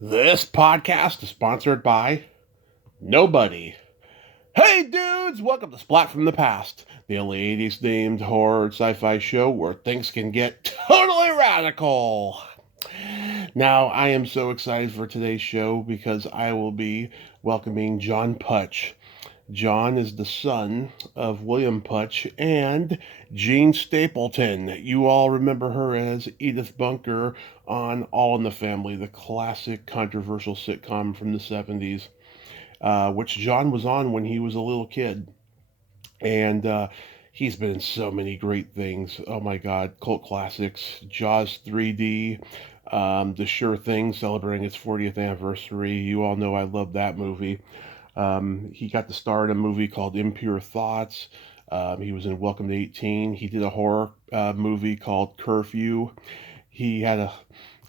This podcast is sponsored by nobody. Hey dudes, welcome to Splat from the Past, the only 80s themed horror sci-fi show where things can get totally radical. Now, I am so excited for today's show because I will be welcoming John Putch. John is the son of William Putch and Jean Stapleton. You all remember her as Edith Bunker on All in the Family, the classic controversial sitcom from the 70s, which John was on when he was a little kid. And he's been in so many great things. Oh my God, cult classics, Jaws 3D, The Sure Thing celebrating its 40th anniversary. You all know I love that movie. He got to star in a movie called Impure Thoughts. He was in Welcome to 18. He did a horror movie called Curfew. He had a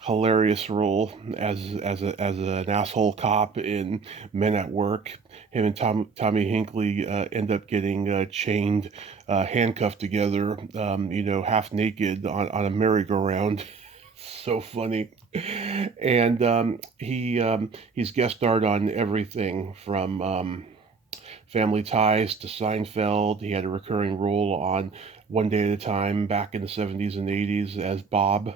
hilarious role as an asshole cop in Men at Work. Him and Tommy Hinckley end up getting chained, handcuffed together, half naked on a merry-go-round. So funny. And he's guest starred on everything from Family Ties to Seinfeld. He had a recurring role on One Day at a Time back in the 70s and 80s as Bob.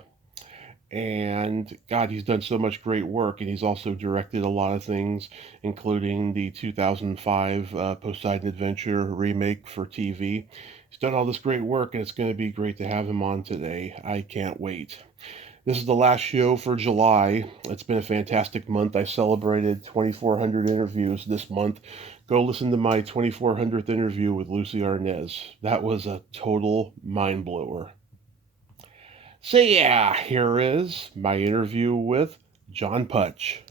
And God, he's done so much great work, and he's also directed a lot of things, including the 2005 Poseidon Adventure remake for TV. He's done all this great work, and it's going to be great to have him on today. I can't wait. This is the last show for July. It's been a fantastic month. I celebrated 2,400 interviews this month. Go listen to my 2,400th interview with Lucy Arnaz. That was a total mind blower. So yeah, here is my interview with John Putch.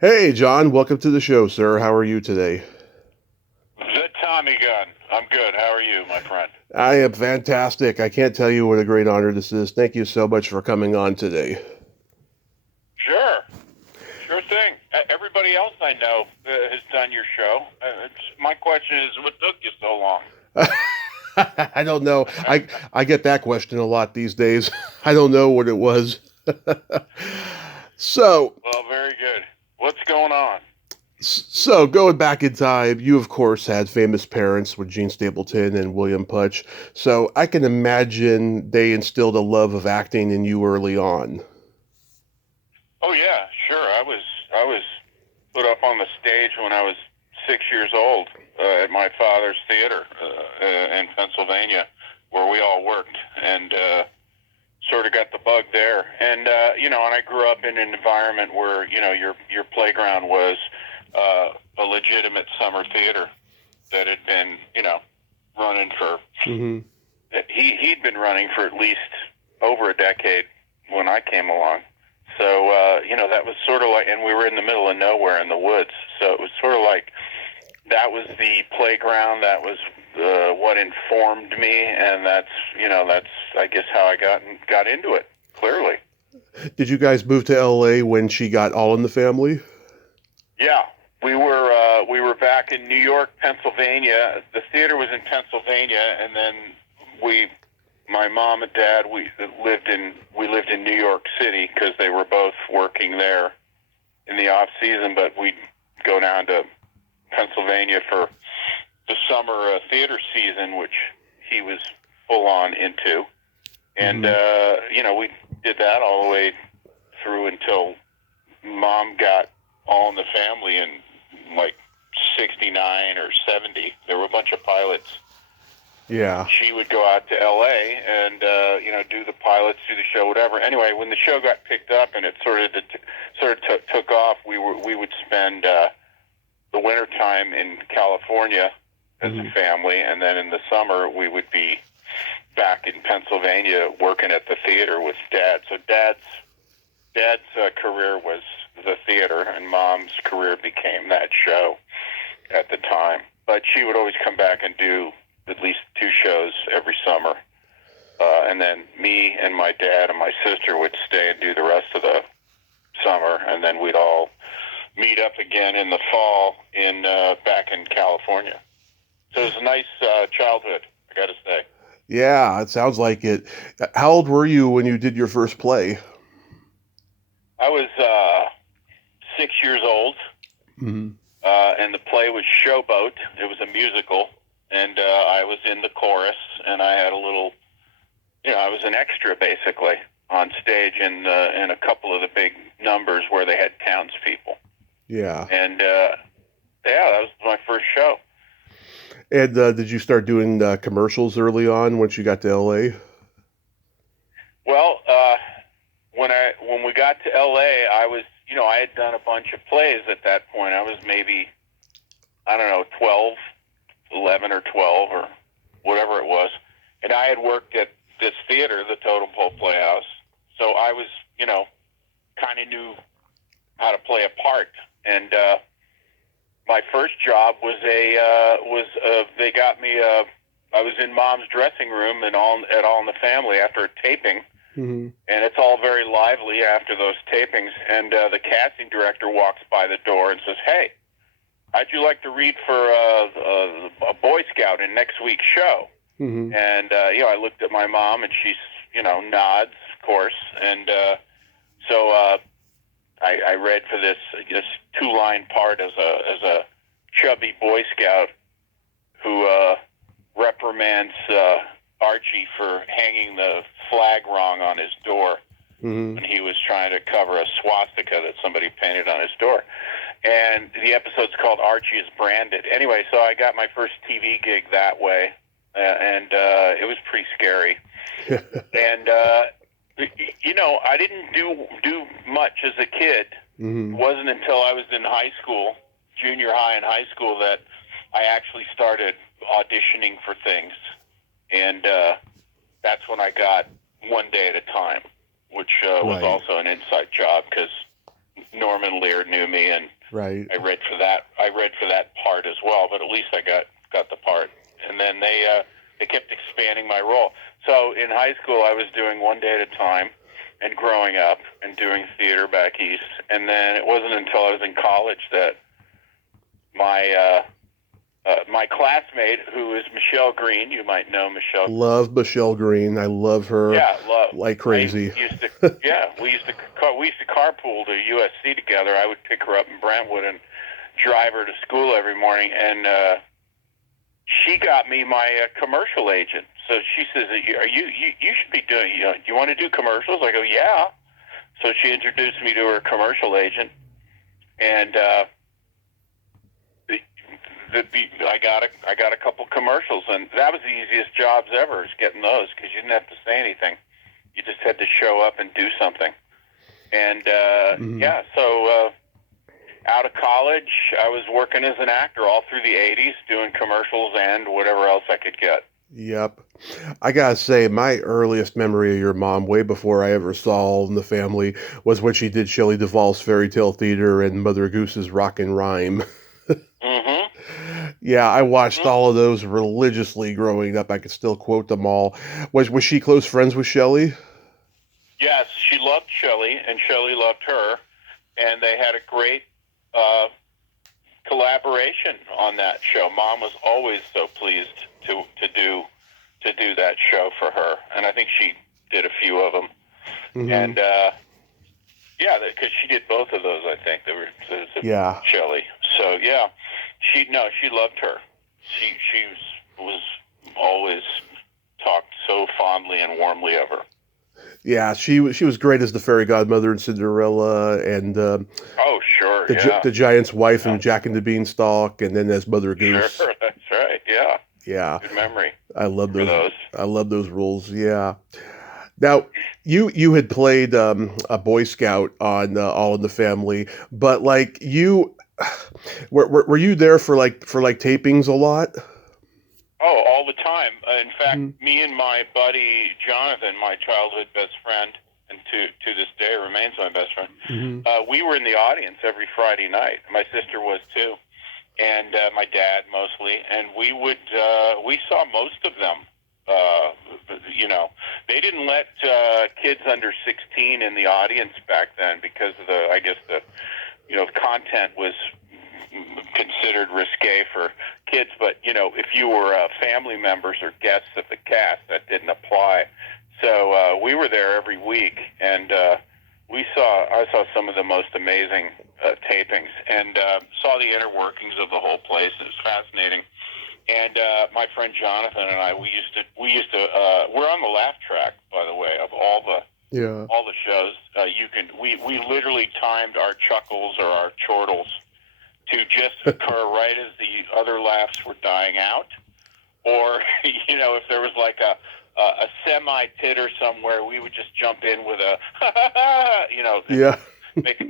Hey John, welcome to the show, sir. How are you today? The Tommy gun. I'm good. How are you, my friend? I am fantastic. I can't tell you what a great honor this is. Thank you so much for coming on today. Sure. Sure thing. Everybody else I know has done your show. My question is, what took you so long? I don't know. I get that question a lot these days. I don't know what it was. So, Well, very good. What's going on? so going back in time, you of course had famous parents with Gene Stapleton and William Putch. So I can imagine they instilled a love of acting in you early on. Oh yeah, sure. I was put up on the stage when I was 6 years old at my father's theater in Pennsylvania, where we all worked, and sort of got the bug there. And and I grew up in an environment where your playground was a legitimate summer theater that had been running for Hmm. he'd been running for at least over a decade when I came along. So that was sort of like, and we were in the middle of nowhere in the woods, so it was sort of like that was the playground. That was what informed me, and that's I guess how I got into it. Clearly, Did you guys move to LA when she got All in the Family? yeah. We were back in New York, Pennsylvania. The theater was in Pennsylvania, and then my mom and dad, we lived in New York City because they were both working there in the off season. But we'd go down to Pennsylvania for the summer theater season, which he was full on into, and we did that all the way through until Mom got All in the Family in like 69 or 70. There were a bunch of pilots. Yeah. She would go out to L.A. and do the pilots, do the show, whatever. Anyway, when the show got picked up and it took off, we would spend the winter time in California as a family, and then in the summer we would be back in Pennsylvania working at the theater with Dad. So Dad's career was the theater, and Mom's career became that show at the time. But she would always come back and do at least 2 shows every summer. And then me and my dad and my sister would stay and do the rest of the summer, and then we'd all meet up again in the fall back in California. So it was a nice childhood, I got to say. Yeah, it sounds like it. How old were you when you did your first play? I was 6 years old, Hmm. and the play was Showboat. It was a musical, and I was in the chorus, and I had a little, I was an extra basically on stage in a couple of the big numbers where they had townspeople, Yeah. and that was my first show. And did you start doing commercials early on once you got to LA? Well, when we got to LA, I had done a bunch of plays at that point. I was maybe, I don't know, 12, 11 or 12 or whatever it was. And I had worked at this theater, the Totem Pole Playhouse. So I was, kind of knew how to play a part. And my first job was they got me, I was in Mom's dressing room and at All in the Family after a taping. Hmm. And it's all very lively after those tapings. And the casting director walks by the door and says, "Hey, how'd you like to read for a Boy Scout in next week's show?" Hmm. And I looked at my mom, and she's nods, of course. And so I read for this 2-line part as a chubby Boy Scout who reprimands Archie for hanging the flag wrong on his door Hmm. when he was trying to cover a swastika that somebody painted on his door. And the episode's called Archie is Branded. Anyway, so I got my first TV gig that way, and it was pretty scary. And I didn't do much as a kid. Hmm. It wasn't until I was in high school, junior high and high school, that I actually started auditioning for things. And that's when I got One Day at a Time, which was Right. also an inside job because Norman Lear knew me, and Right. I read for that part as well. But at least I got the part. And then they kept expanding my role. So in high school, I was doing One Day at a Time, and growing up and doing theater back east. And then it wasn't until I was in college that my classmate, who is Michelle Green, you might know Michelle. Love Michelle Green. I love her Yeah, like crazy. We used to carpool to USC together. I would pick her up in Brentwood and drive her to school every morning, and she got me my commercial agent. So she says, you should be doing, do you want to do commercials? I go, yeah. So she introduced me to her commercial agent, and I got a couple commercials, and that was the easiest jobs ever, is getting those, because you didn't have to say anything. You just had to show up and do something. And so out of college, I was working as an actor all through the 80s, doing commercials and whatever else I could get. Yep. I gotta say, my earliest memory of your mom, way before I ever saw All in the Family, was when she did Shelley Duvall's Fairy Tale Theater and Mother Goose's Rock and Rhyme. Mm-hmm. Yeah, I watched Mm-hmm. all of those religiously growing up. I could still quote them all. Was she close friends with Shelley? Yes, she loved Shelley, and Shelley loved her, and they had a great uh, collaboration on that show. Mom was always so pleased to do that show for her, and I think she did a few of them. Hmm. And because she did both of those, I think they were Yeah. Shelley. So yeah, she loved her. She was always talked so fondly and warmly of her. Yeah, she was great as the fairy godmother in Cinderella, and Oh sure, yeah, the giant's wife yeah. in Jack and the Beanstalk, and then as Mother Sure, Goose. that's right. Yeah, Yeah, good memory I love for those. those. I love those roles. Yeah. Now, you had played a Boy Scout on All in the Family, but like you, were you there for like tapings a lot? Oh, all the time. In fact, Hmm. me and my buddy Jonathan, my childhood best friend, and to this day remains my best friend, Hmm. we were in the audience every Friday night. My sister was too, and my dad mostly. And we saw most of them. Uh, they didn't let kids under 16 in the audience back then because of the content was considered risque for kids, but if you were family members or guests of the cast, that didn't apply. So we were there every week, and I saw some of the most amazing tapings, and saw the inner workings of the whole place. It was fascinating. And my friend Jonathan and I, we used to. We're on the laugh track, by the way, of all the shows. We literally timed our chuckles or our chortles to just occur right as the other laughs were dying out, or if there was like a semi-titter somewhere, we would just jump in with a make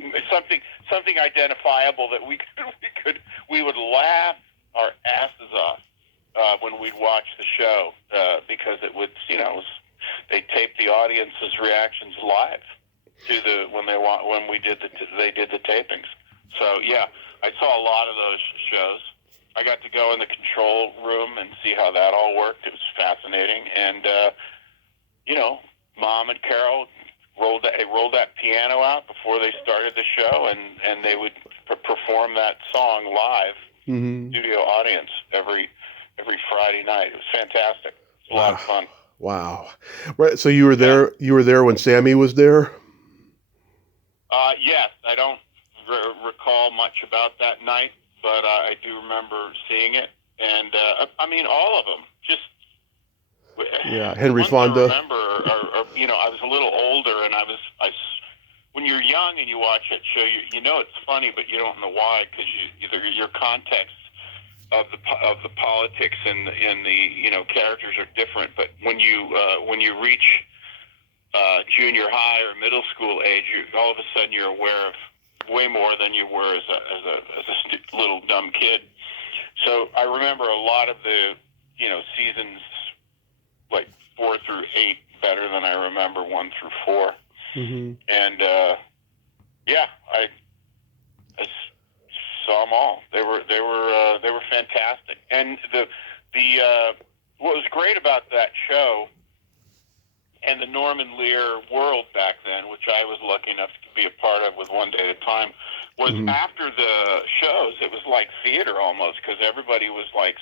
something identifiable that we would laugh our asses off when we'd watch the show, because it would, they taped the audience's reactions live when they did the tapings. So yeah, I saw a lot of those shows. I got to go in the control room and see how that all worked. It was fascinating, and Mom and Carol rolled that piano out before they started the show, and they would perform that song live, studio audience every Friday night. It was fantastic. It was a lot of fun. Wow. Right. So you were there. You were there when Sammy was there. Yes, I don't recall much about that night, but I do remember seeing it, and all of them. Just Henry Fonda. I remember, I was a little older, and I when you're young and you watch that show, it's funny, but you don't know why, because your context of the politics and the characters are different. But when you reach junior high or middle school age, all of a sudden you're aware of way more than you were as a little dumb kid. So I remember a lot of the seasons like 4 through 8 better than I remember 1 through 4. And I saw them all. They were fantastic. And the what was great about that show and the Norman Lear world back then, which I was lucky enough to be a part of with One Day at a Time, was after the shows, it was like theater almost, because everybody was like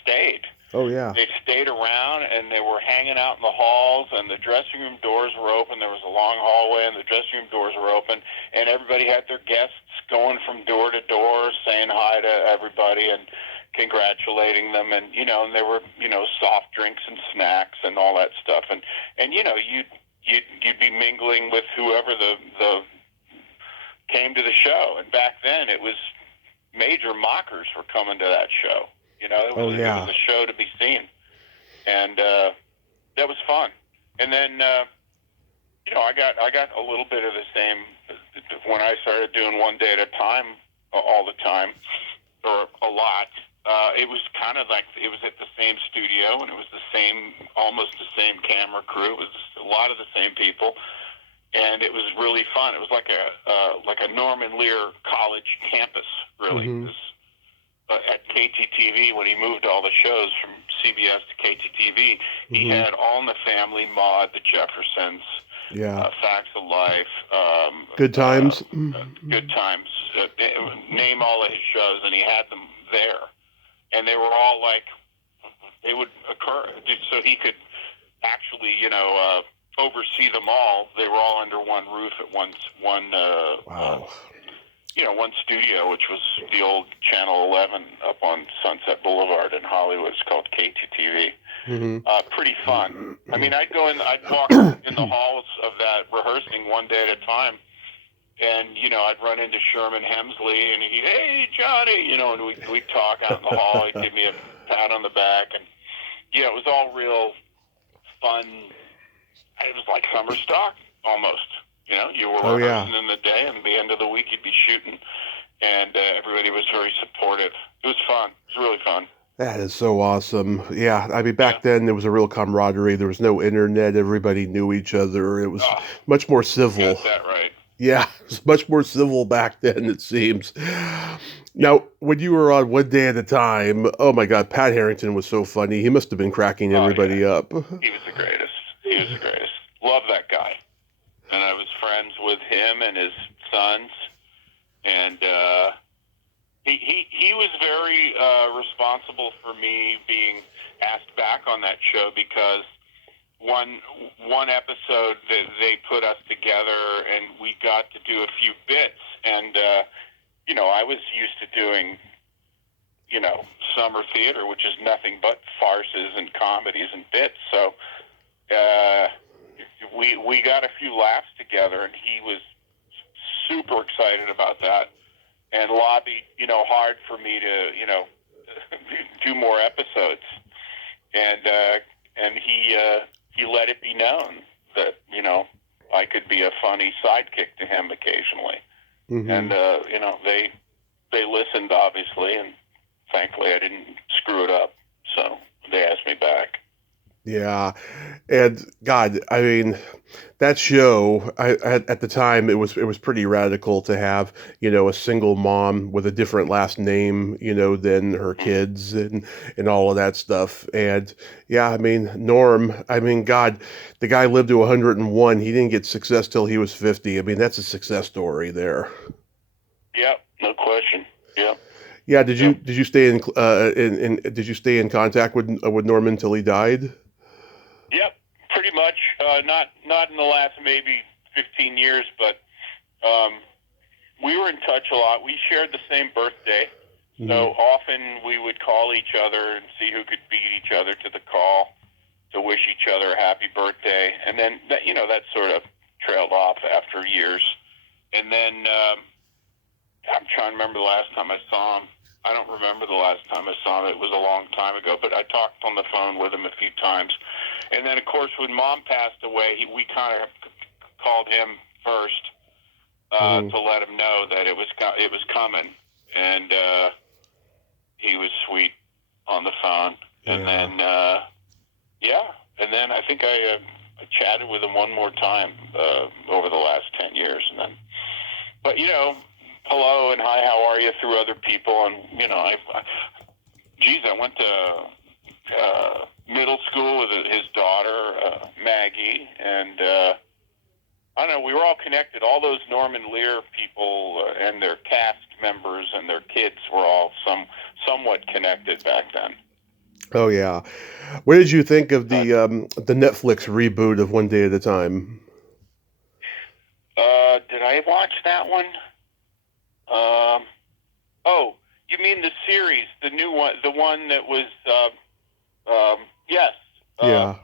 stayed. Oh, yeah. They stayed around, and they were hanging out in the halls, and the dressing room doors were open. There was a long hallway, and the dressing room doors were open, and everybody had their guests going from door to door, saying hi to everybody and congratulating them, and and there were soft drinks and snacks and all that stuff, and you'd be mingling with whoever the came to the show. And back then, it was major mockers were coming to that show. It was a show to be seen, and that was fun. And then I got a little bit of the same when I started doing One Day at a Time all the time, or a lot. It was kind of like it was at the same studio, and it was almost the same camera crew. It was a lot of the same people, and it was really fun. It was like a Norman Lear college campus, really. At KTTV, when he moved all the shows from CBS to KTTV, he had All in the Family, Maude, The Jeffersons, Facts of Life, Good Times, Good Times. Name all of his shows, and he had them there, and they were all like they would occur, so he could actually, oversee them all. They were all under one roof at one studio, which was the old Channel 11 up on Sunset Boulevard in Hollywood. It's called KTTV. Pretty fun. I mean, I'd walk in the halls of that rehearsing One Day at a Time, and I'd run into Sherman Hemsley, and he'd, "Hey, Johnny," and we'd talk out in the hall. He'd give me a pat on the back, and it was all real fun. It was like summer stock almost. You were rehearsing in the day, and at the end of the week you'd be shooting, and everybody was very supportive. It was fun. It was really fun. That is so awesome. Yeah, I mean, back then there was a real camaraderie. There was no internet. Everybody knew each other. It was much more civil. Got that right. Yeah, it was much more civil back then, it seems. Now, when you were on One Day at a Time, oh my God, Pat Harrington was so funny. He must have been cracking everybody up. He was the greatest. He was the greatest. Love that guy. And I was friends with him and his sons, and he was very responsible for me being asked back on that show because one episode that they put us together and we got to do a few bits, and I was used to doing summer theater, which is nothing but farces and comedies and bits. So we got a few laughs together, and he was super excited about that and lobbied hard for me to do more episodes, and he let it be known that I could be a funny sidekick to him occasionally. Mm-hmm. And they listened, obviously, and thankfully I didn't screw it up, so they asked me back. Yeah, and God, I mean, that show, at the time, it was pretty radical to have, a single mom with a different last name, than her kids and all of that stuff. And yeah, I mean, Norm, I mean, God, the guy lived to 101. He didn't get success till he was 50. I mean, that's a success story there. Yep, no question. Yep. Yeah, did you stay did you stay in contact with Norman until he died? Yep, pretty much. Not in the last maybe 15 years, but we were in touch a lot. We shared the same birthday, so often we would call each other and see who could beat each other to the call to wish each other a happy birthday. And then that sort of trailed off after years. And then I'm trying to remember the last time I saw him. I don't remember the last time I saw him. It was a long time ago, but I talked on the phone with him a few times. And then, of course, when Mom passed away, we kind of called him first to let him know that it was coming, and he was sweet on the phone. And then, and then I think I chatted with him one more time over the last 10 years, and then, but hello and hi, how are you through other people, and I went to middle school with his daughter, Maggie, and I don't know, we were all connected. All those Norman Lear people and their cast members and their kids were all somewhat connected back then. Oh yeah, what did you think of the Netflix reboot of One Day at a Time? Did I watch that one? Oh, you mean the series, the new one, the one that was, yes. Yeah.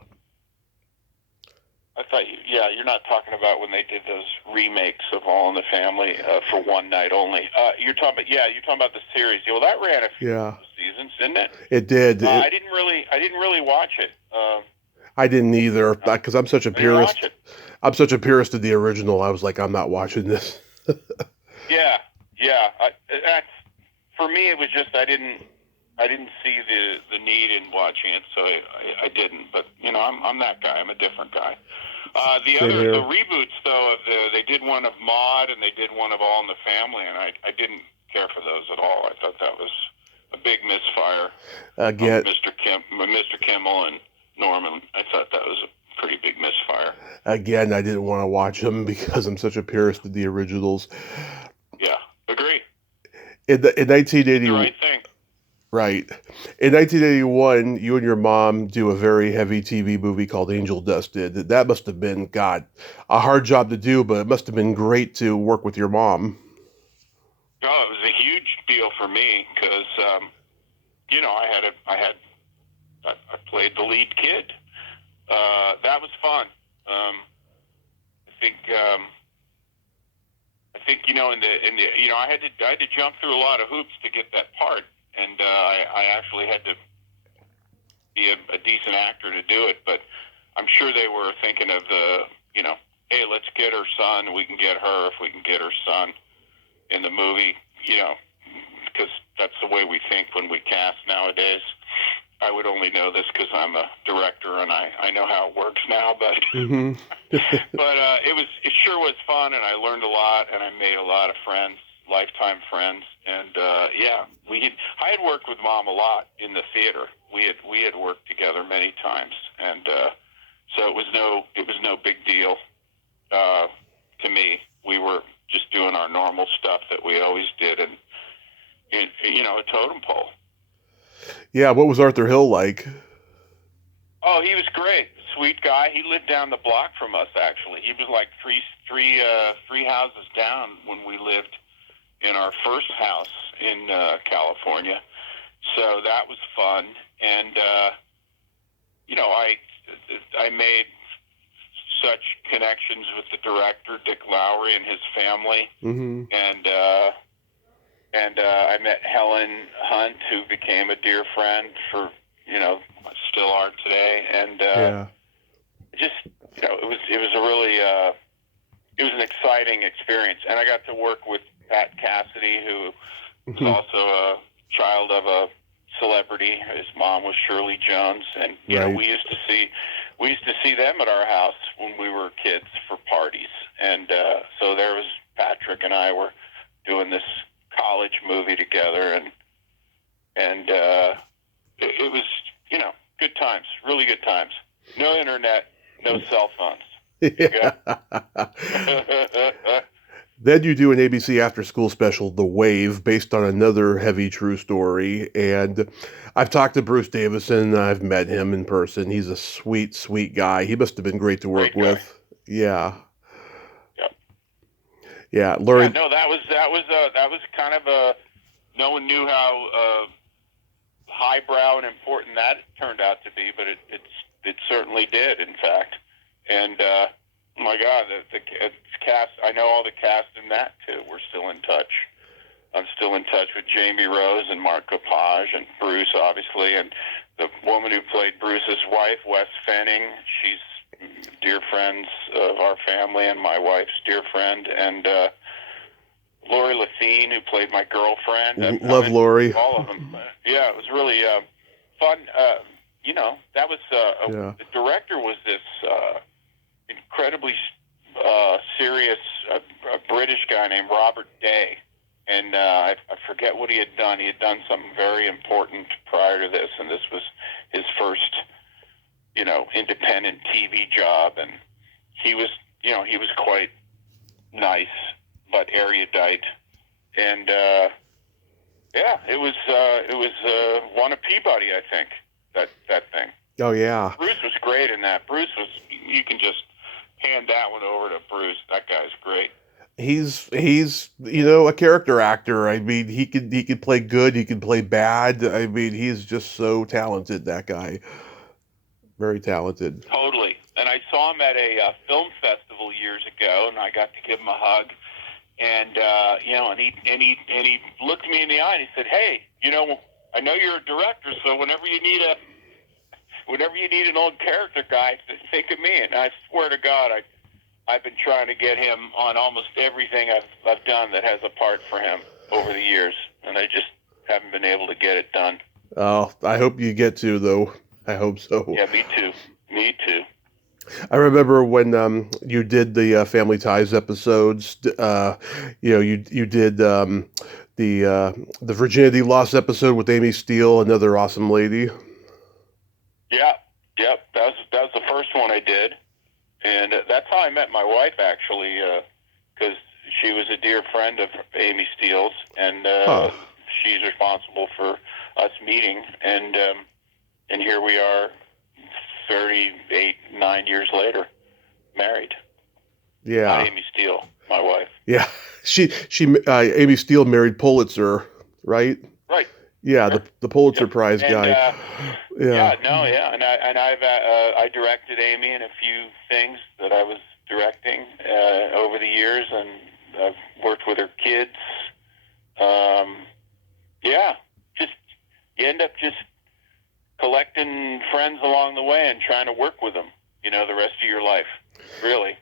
I thought, you're not talking about when they did those remakes of All in the Family for one night only. You're talking about the series. Well, that ran a few seasons, didn't it? It did. I didn't really watch it. I didn't either, because I'm such a purist. I'm such a purist of the original. I was like, I'm not watching this. Yeah. That's, for me, it was just I didn't see the need in watching it, so I didn't. But I'm that guy. I'm a different guy. The reboots though they did one of Maude and they did one of All in the Family, and I didn't care for those at all. I thought that was a big misfire. Again, Mr. Kimmel and Norman. I thought that was a pretty big misfire. Again, I didn't want to watch them because I'm such a purist of the originals. Yeah, agree. In 1980, the right thing. Right. In 1981, you and your mom do a very heavy TV movie called Angel Dusted. That must have been, God, a hard job to do, but it must have been great to work with your mom. Oh, it was a huge deal for me because, I played the lead kid. That was fun. I think I had to jump through a lot of hoops to get that part. And I actually had to be a decent actor to do it, but I'm sure they were thinking of hey, let's get her son. We can get her if we can get her son in the movie, because that's the way we think when we cast nowadays. I would only know this because I'm a director and I know how it works now, but but it sure was fun, and I learned a lot, and I made a lot of friends. Lifetime friends, and I had worked with Mom a lot in the theater. We had worked together many times, and so it was no big deal to me. We were just doing our normal stuff that we always did, and a totem pole. Yeah, what was Arthur Hill like? Oh, he was great. Sweet guy. He lived down the block from us, actually. He was like three houses down when we lived in our first house in California. So that was fun. And, I made such connections with the director, Dick Lowry, and his family. Mm-hmm. And I met Helen Hunt, who became a dear friend for, still are today. And just, it was a really, it was an exciting experience. And I got to work with Pat Cassidy, who was also a child of a celebrity. His mom was Shirley Jones, and we used to see them at our house when we were kids for parties. And so there was Patrick and I were doing this college movie together, and it was good times, really good times. No internet, no cell phones. Yeah. Then you do an ABC after school special, The Wave, based on another heavy true story. And I've talked to Bruce Davison. I've met him in person. He's a sweet, sweet guy. He must have been great to work with. Yeah. Yep. Yeah. Laurie. Yeah, no, that was kind of a, no one knew how highbrow and important that turned out to be, but it certainly did, in fact. And oh my God, the cast, I know all the cast in that too. We're still in touch. I'm still in touch with Jamie Rose and Mark Lepage and Bruce, obviously, and the woman who played Bruce's wife, Wes Fenning. She's dear friends of our family and my wife's dear friend, and Lori Lathine, who played my girlfriend. Love Lori. All of them. Yeah, it was really fun. That was the director was this incredibly serious British guy named Robert Day, and I forget what he had done. He had done something very important prior to this, and this was his first, independent TV job, and he was quite nice but erudite, and it was won a Peabody, I think, that thing. Oh yeah. Bruce was great in that. You can just hand that one over to Bruce. That guy's great. He's a character actor. I mean, he could play good, he could play bad. I mean, he's just so talented, that guy. Very talented. Totally. And I saw him at a film festival years ago, and I got to give him a hug. And and he looked me in the eye and he said, "Hey, I know you're a director, so whenever you need an old character guy, think of me." And I swear to God, I've been trying to get him on almost everything I've done that has a part for him over the years, and I just haven't been able to get it done. Oh, I hope you get to, though. I hope so. Yeah, me too. Me too. I remember when you did the Family Ties episodes. You did the virginity loss episode with Amy Steele, another awesome lady. Yeah, yep. That was the first one I did, and that's how I met my wife, actually, because she was a dear friend of Amy Steele's, and she's responsible for us meeting, and here we are. 9 years later, married. Yeah. Not Amy Steele, my wife. Yeah. Amy Steele married Pulitzer, right? Right. Yeah, the Pulitzer Prize guy. And I directed Amy in a few things that I was directing over the years, and I've worked with her kids. You end up just collecting friends along the way and trying to work with them, the rest of your life, really.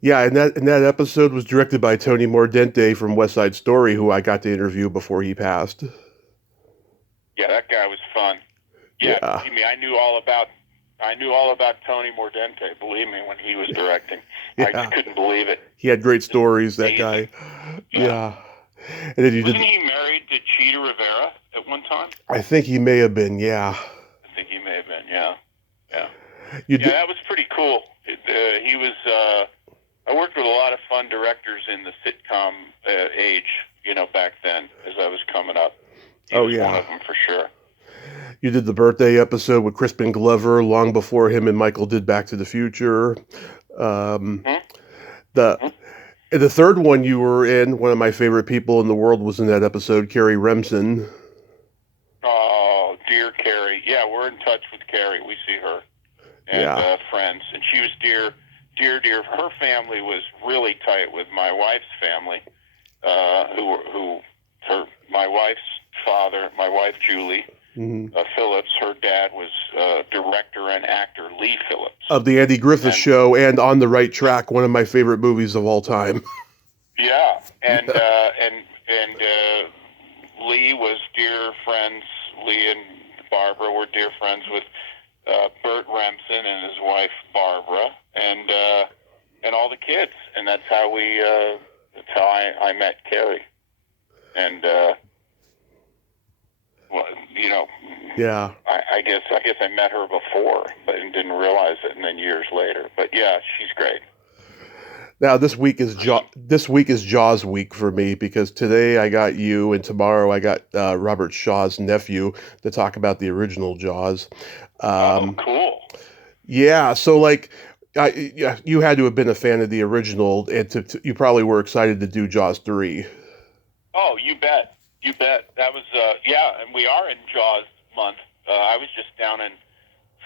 Yeah, and that episode was directed by Tony Mordente from West Side Story, who I got to interview before he passed. Yeah, that guy was fun. Yeah. I knew all about Tony Mordente, believe me, when he was directing. Yeah. I just couldn't believe it. He had great stories, that guy. Yeah. And then Wasn't he married to Cheetah Rivera at one time? I think he may have been, yeah. Yeah. That was pretty cool. He was. I worked with a lot of fun directors in the sitcom age, back then, as I was coming up. He was one of them for sure. You did the birthday episode with Crispin Glover long before him and Michael did Back to the Future. Um, Hmm? the Hmm? the third one you were in, one of my favorite people in the world was in that episode, Carrie Remsen. Oh, dear Carrie. Yeah, we're in touch with Carrie. We see her and Yeah. friends, and she was dear, dear, dear. Her family was really tight with my wife's family, my wife's father, my wife Julie Hmm. Phillips. Her dad was director and actor Lee Phillips, Of the Andy Griffith and Show and On the Right Track, one of my favorite movies of all time. yeah, and Yeah. Lee was dear friends. Lee and Barbara were dear friends with Burt Remsen and his wife Barbara, and all the kids, and that's how I met Carrie, and well, you know, Yeah. I guess I met her before, but didn't realize it, and then years later. But yeah, she's great. Now this week is Jaws week for me because today I got you and tomorrow I got Robert Shaw's nephew to talk about the original Jaws. Oh, Um, cool. yeah, so like, yeah, you had to have been a fan of the original, and you probably were excited to do Jaws 3. Oh, you bet. You bet. That was, yeah, and we are in Jaws month. I was just down in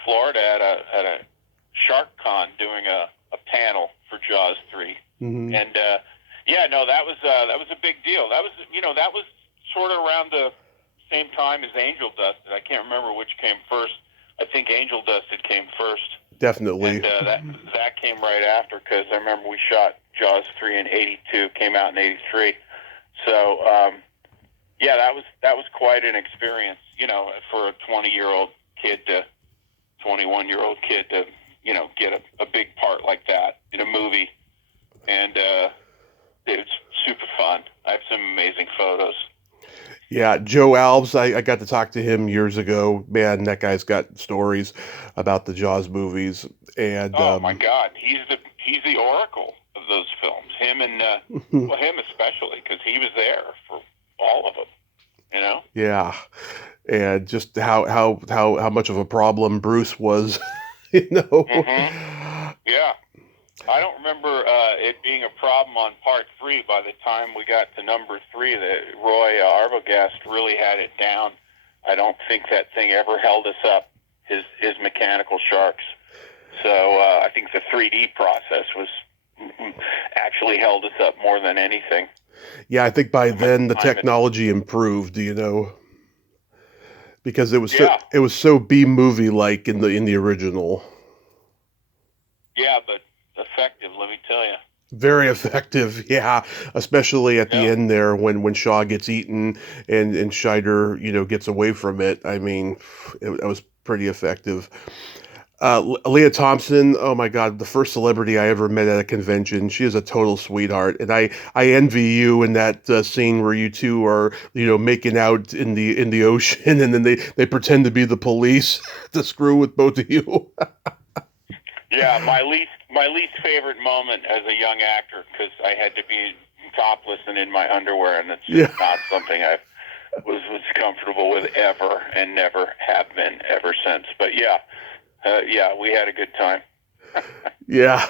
Florida at a Shark Con doing a panel for Jaws 3. Hmm. And, yeah, no, that was a big deal. That was sort of around the same time as Angel Dusted. I can't remember which came first. I think Angel Dusted came first. Definitely. And that came right after, because I remember we shot Jaws 3 in '82, came out in '83. So yeah, that was quite an experience, for a 20-year-old kid to 21-year-old kid to get a big part like that in a movie, and it's super fun. I have some amazing photos. Yeah, Joe Alves, I got to talk to him years ago. Man, that guy's got stories about the Jaws movies, and Oh my God, he's the oracle of those films. Him and him especially, because he was there for all of them. You know? yeah, and just how much of a problem Bruce was, you know. Mm-hmm. Yeah. I don't remember it being a problem on part 3. By the time we got to number 3, that Roy Arbogast really had it down. I don't think that thing ever held us up, his mechanical sharks. So I think the 3D process was actually held us up more than anything. Yeah, I think by then the technology improved, because Yeah. it was so B movie like in the original. Yeah, but effective, let me tell you. Very effective, yeah. Especially at the end there when Shaw gets eaten and Scheider, gets away from it. I mean, it was pretty effective. Leah Thompson, oh my God, the first celebrity I ever met at a convention. She is a total sweetheart, and I envy you in that scene where you two are, making out in the ocean, and then they pretend to be the police to screw with both of you. Yeah, my least favorite moment as a young actor, because I had to be topless and in my underwear, and it's just not something I was comfortable with ever, and never have been ever since. But yeah, we had a good time. Yeah.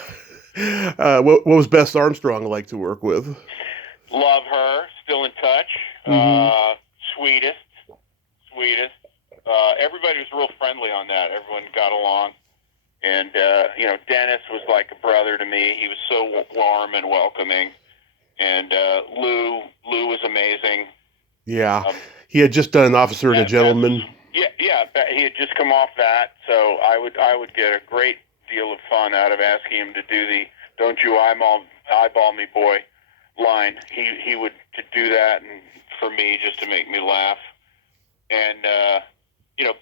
What was Bess Armstrong like to work with? Love her. Still in touch. Mm-hmm. Sweetest. Everybody was real friendly on that. Everyone got along. And, Dennis was like a brother to me. He was so warm and welcoming. And Lou was amazing. Yeah. He had just done An Officer and a Gentleman. Yeah, he had just come off that. So I would get a great deal of fun out of asking him to do the "Don't you eyeball me, boy" line. He would to do that, and for me, just to make me laugh. And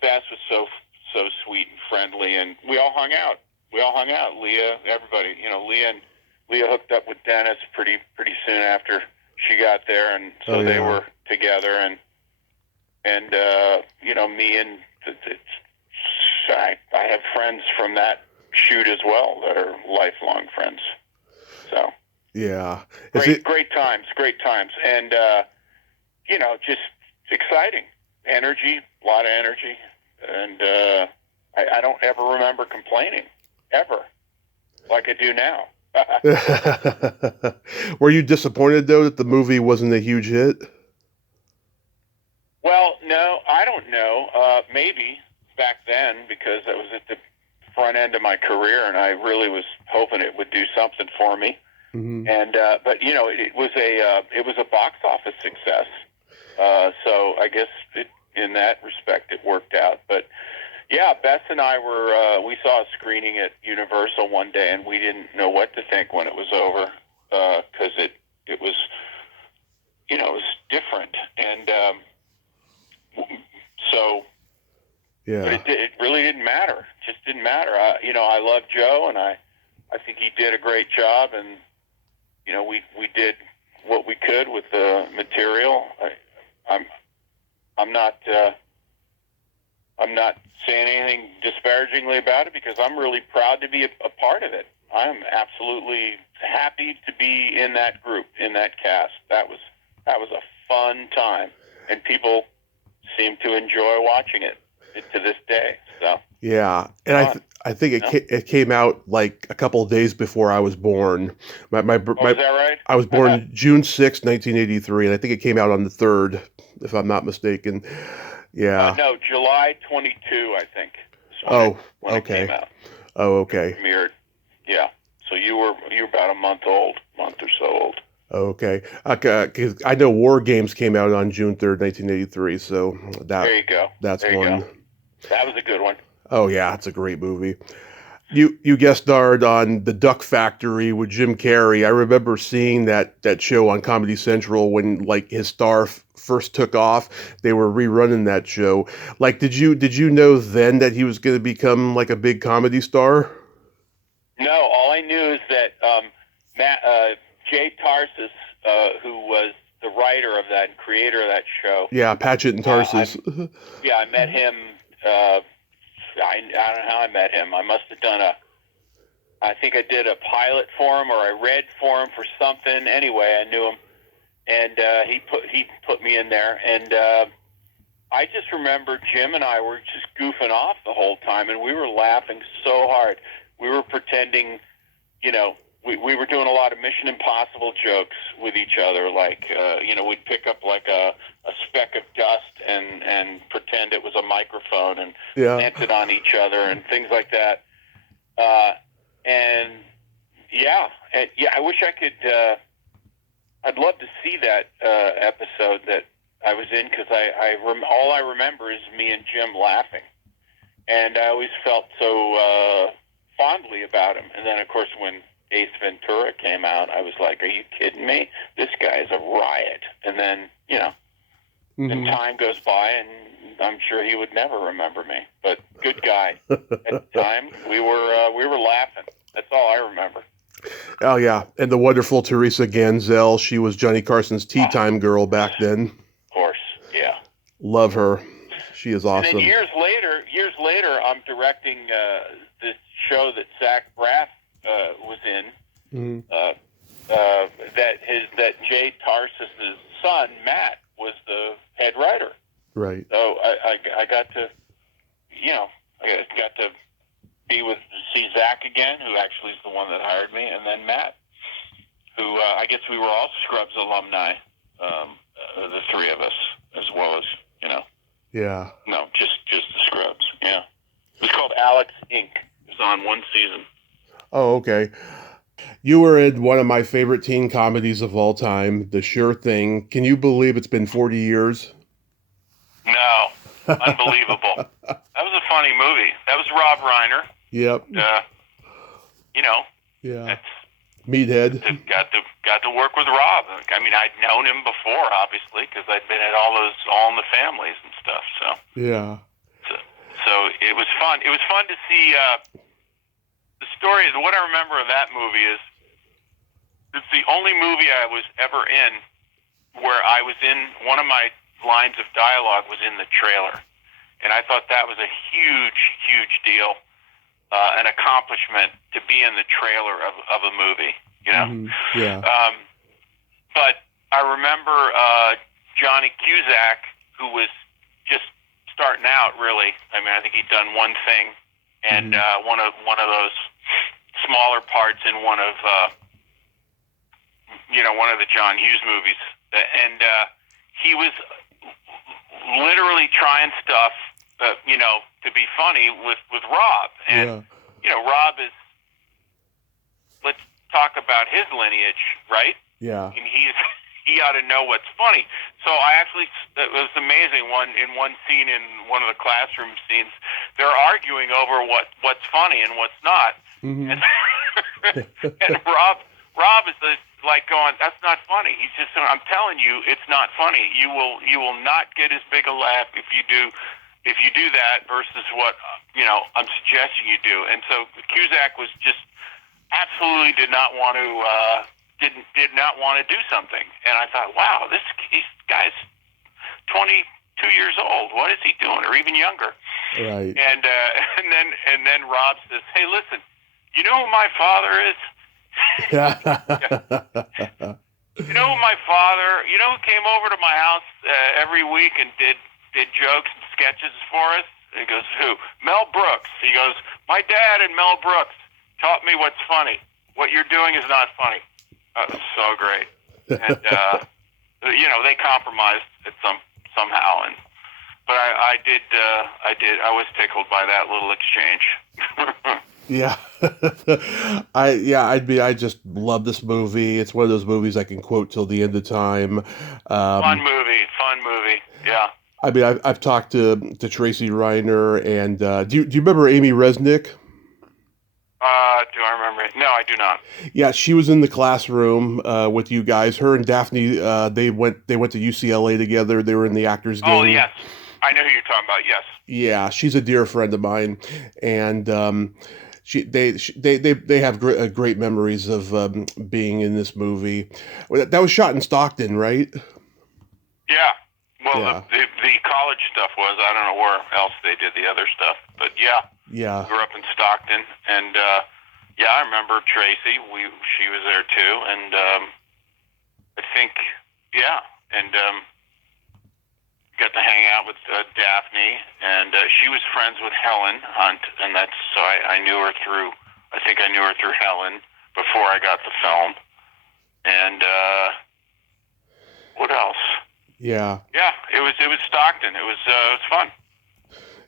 Bess was so sweet and friendly, and we all hung out. Leah, everybody. Leah hooked up with Dennis pretty soon after she got there, and so they were together. And me and I have friends from that shoot as well that are lifelong friends. So yeah, great times, and just exciting energy, a lot of energy. and I don't ever remember complaining, ever, like I do now. Were you disappointed, though, that the movie wasn't a huge hit? Well, no, I don't know. Maybe back then, because I was at the front end of my career, and I really was hoping it would do something for me. Mm-hmm. And but it was a box office success. So I guess in that respect, it worked out. But yeah, Bess and I we saw a screening at Universal one day, and we didn't know what to think when it was over, because it was, it was different, and so. Yeah. But it really didn't matter. It just didn't matter. I love Joe, and I think he did a great job, and we did what we could with the material. I'm not saying anything disparagingly about it, because I'm really proud to be a part of it. I'm absolutely happy to be in that group, in that cast. That was a fun time, and people seem to enjoy watching it to this day. So yeah, and I think it came out like a couple of days before I was born. Is that right? I was born June 6th, 1983, and I think it came out on the 3rd, if I'm not mistaken. Yeah. No, July 22, I think. When okay. It came out. Oh, okay. It premiered. Yeah. So you were about a month or so old. Okay. 'Cause I know War Games came out on June 3rd, 1983, so there you go. That's there you one. Go. That was a good one. Oh yeah, it's a great movie. You guest starred on The Duck Factory with Jim Carrey. I remember seeing that show on Comedy Central when like his star first took off. They were rerunning that show. Like, did you know then that he was going to become like a big comedy star? No, all I knew is that Jay Tarsis, who was the writer of that and creator of that show. Yeah, Patchett and Tarsis. I met him. I don't know how I met him. I must have done I think I did a pilot for him, or I read for him for something. Anyway, I knew him, and he put me in there, and I just remember Jim and I were just goofing off the whole time, and we were laughing so hard. We were pretending, we were doing a lot of Mission Impossible jokes with each other, like, we'd pick up like a speck of dust and pretend it was a microphone and plant it on each other and things like that. I wish I could, I'd love to see that episode that I was in, because all I remember is me and Jim laughing. And I always felt so fondly about him. And then, of course, when Ace Ventura came out, I was like, are you kidding me? This guy is a riot. And then, and time goes by, and I'm sure he would never remember me. But good guy. At the time, we were laughing. That's all I remember. Oh, yeah. And the wonderful Teresa Ganzel. She was Johnny Carson's tea time girl back then. Of course, yeah. Love her. She is awesome. And then years later, I'm directing this show that Zach Braff was in. That Jay Tarsis' son Matt was the head writer. Right. So I got to, I got to see Zach again, who actually is the one that hired me, and then Matt, who I guess we were all Scrubs alumni, the three of us, as well as Yeah. No, just the Scrubs. Yeah. It was called Alex Inc. It was on one season. Oh, okay. You were in one of my favorite teen comedies of all time, The Sure Thing. Can you believe it's been 40 years? No. Unbelievable. That was a funny movie. That was Rob Reiner. Yep. Yeah. Meathead. Got to work with Rob. I mean, I'd known him before, obviously, because I'd been at All in the Families and stuff. So yeah. So it was fun. It was fun to see the story. What I remember of that movie is it's the only movie I was ever in where I was in one of my lines of dialogue was in the trailer, and I thought that was a huge, huge deal. An accomplishment to be in the trailer of a movie, Yeah. But I remember Johnny Cusack, who was just starting out, really. I mean, I think he'd done one thing, and one of those smaller parts in one of the John Hughes movies, and he was literally trying stuff, to be funny with Rob, and Rob is. Let's talk about his lineage, right? Yeah. And he ought to know what's funny. So it was amazing. In one scene, in one of the classroom scenes, they're arguing over what's funny and what's not. And, and Rob is like going, "That's not funny." He's just, "I'm telling you, it's not funny. You will not get as big a laugh if you do that versus what I'm suggesting you do." And so Cusack was just absolutely did not want to do something. And I thought, wow, this guy's 22 years old. What is he doing? Or even younger. Right. And then Rob says, "Hey, listen, you know who my father is?" You know who my father? You know who came over to my house every week and did jokes and sketches for us? And he goes, "Who?" "Mel Brooks." He goes, "My dad and Mel Brooks taught me what's funny. What you're doing is not funny." So great. And they compromised at somehow, but I was tickled by that little exchange. Yeah. I just love this movie. It's one of those movies I can quote till the end of time. Fun movie. Yeah. I mean, I've talked to Tracy Reiner, and do you remember Amy Resnick? Do I remember it? No, I do not. Yeah, she was in the classroom with you guys. Her and Daphne, they went to UCLA together. They were in the Actors Gang. Oh yes, I know who you're talking about. Yes. Yeah, she's a dear friend of mine, and they have great memories of being in this movie. That was shot in Stockton, right? Yeah. Well, Yeah. The college stuff was. I don't know where else they did the other stuff, but yeah. Yeah. Grew up in Stockton, and I remember Tracy. She was there too, and I think and got to hang out with Daphne, and she was friends with Helen Hunt, and that's so I knew her through. I think I knew her through Helen before I got the film, and what else? Yeah. Yeah, it was Stockton. It was fun.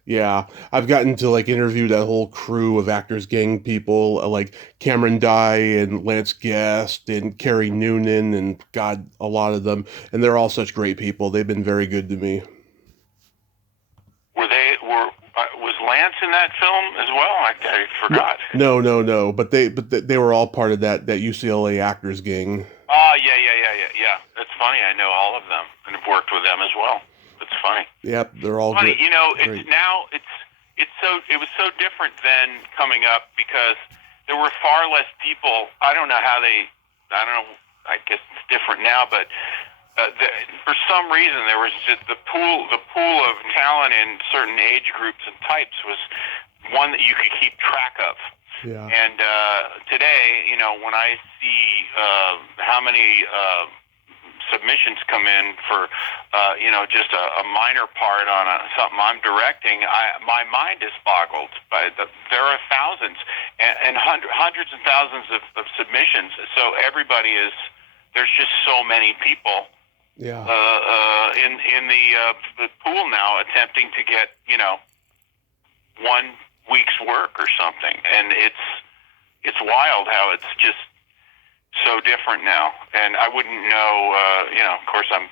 Yeah, I've gotten to interview that whole crew of Actors Gang people, like Cameron Dye and Lance Guest and Carrie Noonan, and God, a lot of them, and they're all such great people. They've been very good to me. Was Lance in that film as well? I forgot. No, but they were all part of that UCLA Actors Gang. Oh yeah. That's funny. I know all of them and have worked with them as well. That's funny. Yep, they're all funny. Great. It was so different than coming up because there were far less people. I don't know. I guess it's different now, but for some reason there was just the pool of talent in certain age groups and types was one that you could keep track of. Yeah. And today, when I see how many submissions come in for just a minor part on something I'm directing, my mind is boggled by there are thousands and hundreds and thousands of submissions. So there's just so many people in the pool now attempting to get 1 week's work or something, and it's wild how it's just so different now. And I wouldn't know, of course I'm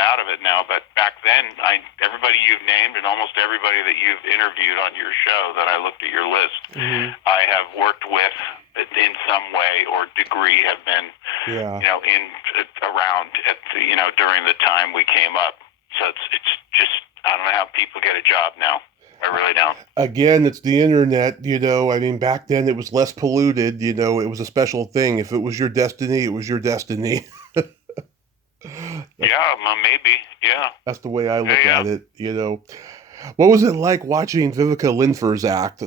out of it now, but back then everybody you've named and almost everybody that you've interviewed on your show that I looked at your list, I have worked with in some way or degree, have been around at during the time we came up. So it's just, I don't know how people get a job now. I really don't. Again, it's the internet, I mean, back then it was less polluted, it was a special thing. If it was your destiny, it was your destiny. Maybe. Yeah. That's the way I look at it, What was it like watching Vivica Linfors act?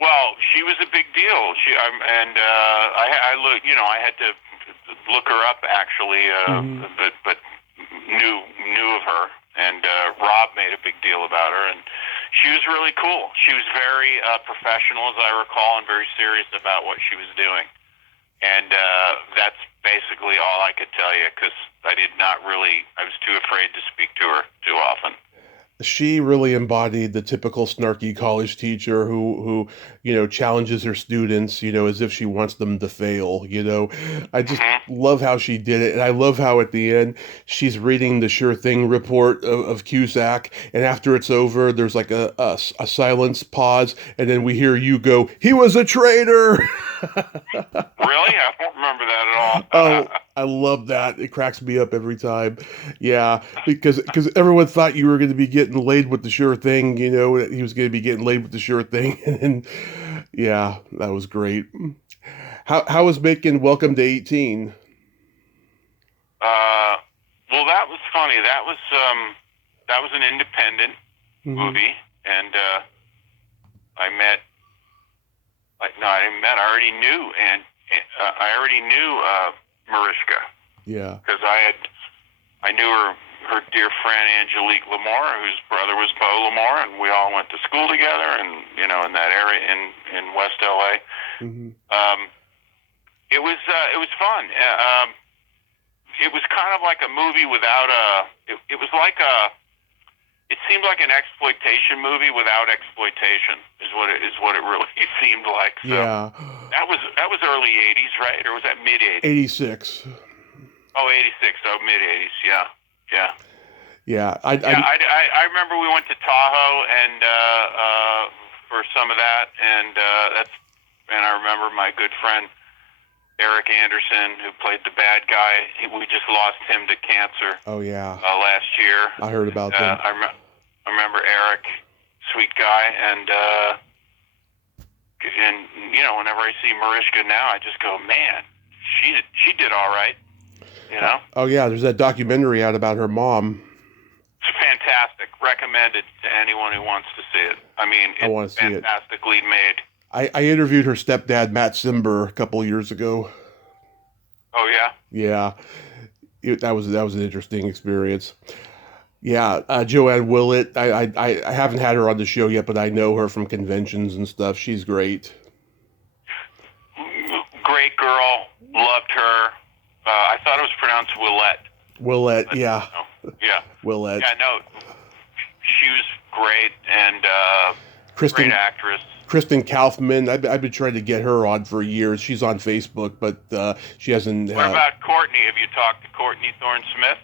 Well, she was a big deal. I had to look her up actually, but knew of her and Rob made a big deal about her, and she was really cool. She was very professional, as I recall, and very serious about what she was doing. And that's basically all I could tell you, because I was too afraid to speak to her too often. She really embodied the typical snarky college teacher who challenges her students, as if she wants them to fail. I just love how she did it, and I love how at the end she's reading the Sure Thing report of Cusack, and after it's over, there's like a silence pause, and then we hear you go, "He was a traitor." Really? I don't remember that at all. Oh, I love that. It cracks me up every time. Yeah, because everyone thought you were going to be getting laid with the Sure Thing, he was going to be getting laid with the Sure Thing. And yeah, that was great. How was making Welcome to 18? Well, that was funny. That was an independent movie, and I already knew, and I already knew Mariska. Yeah. Because I knew her dear friend Angelique Lamore, whose brother was Beau Lamore, and we all went to school together, and in that area in West LA. Mm-hmm. It was fun. It was kind of like a movie without it was like it seemed like an exploitation movie without exploitation is what it really seemed like. So yeah. That was early 80s, right? Or was that mid 80s? 86. Oh, 86. Oh, mid 80s. Yeah. Yeah. Yeah. I remember we went to Tahoe and for some of that, and I remember my good friend Eric Anderson, who played the bad guy. We just lost him to cancer. Oh yeah. Last year. I heard about that. I remember Eric, sweet guy, and whenever I see Mariska now, I just go, man, she did all right. Oh yeah, there's that documentary out about her mom. It's fantastic. Recommended to anyone who wants to see it. I mean, it's fantastically made. I interviewed her stepdad, Matt Simber, a couple of years ago. Oh yeah. Yeah, that was an interesting experience. Yeah, Joanne Willett. I haven't had her on the show yet, but I know her from conventions and stuff. She's great. Great girl. Loved her. I thought it was pronounced Willette. Willette, yeah. Yeah. Willette. Yeah, no. She was great, and great actress. Kristen Kaufman. I've been trying to get her on for years. She's on Facebook, but she hasn't. What about Courtney? Have you talked to Courtney Thorne-Smith?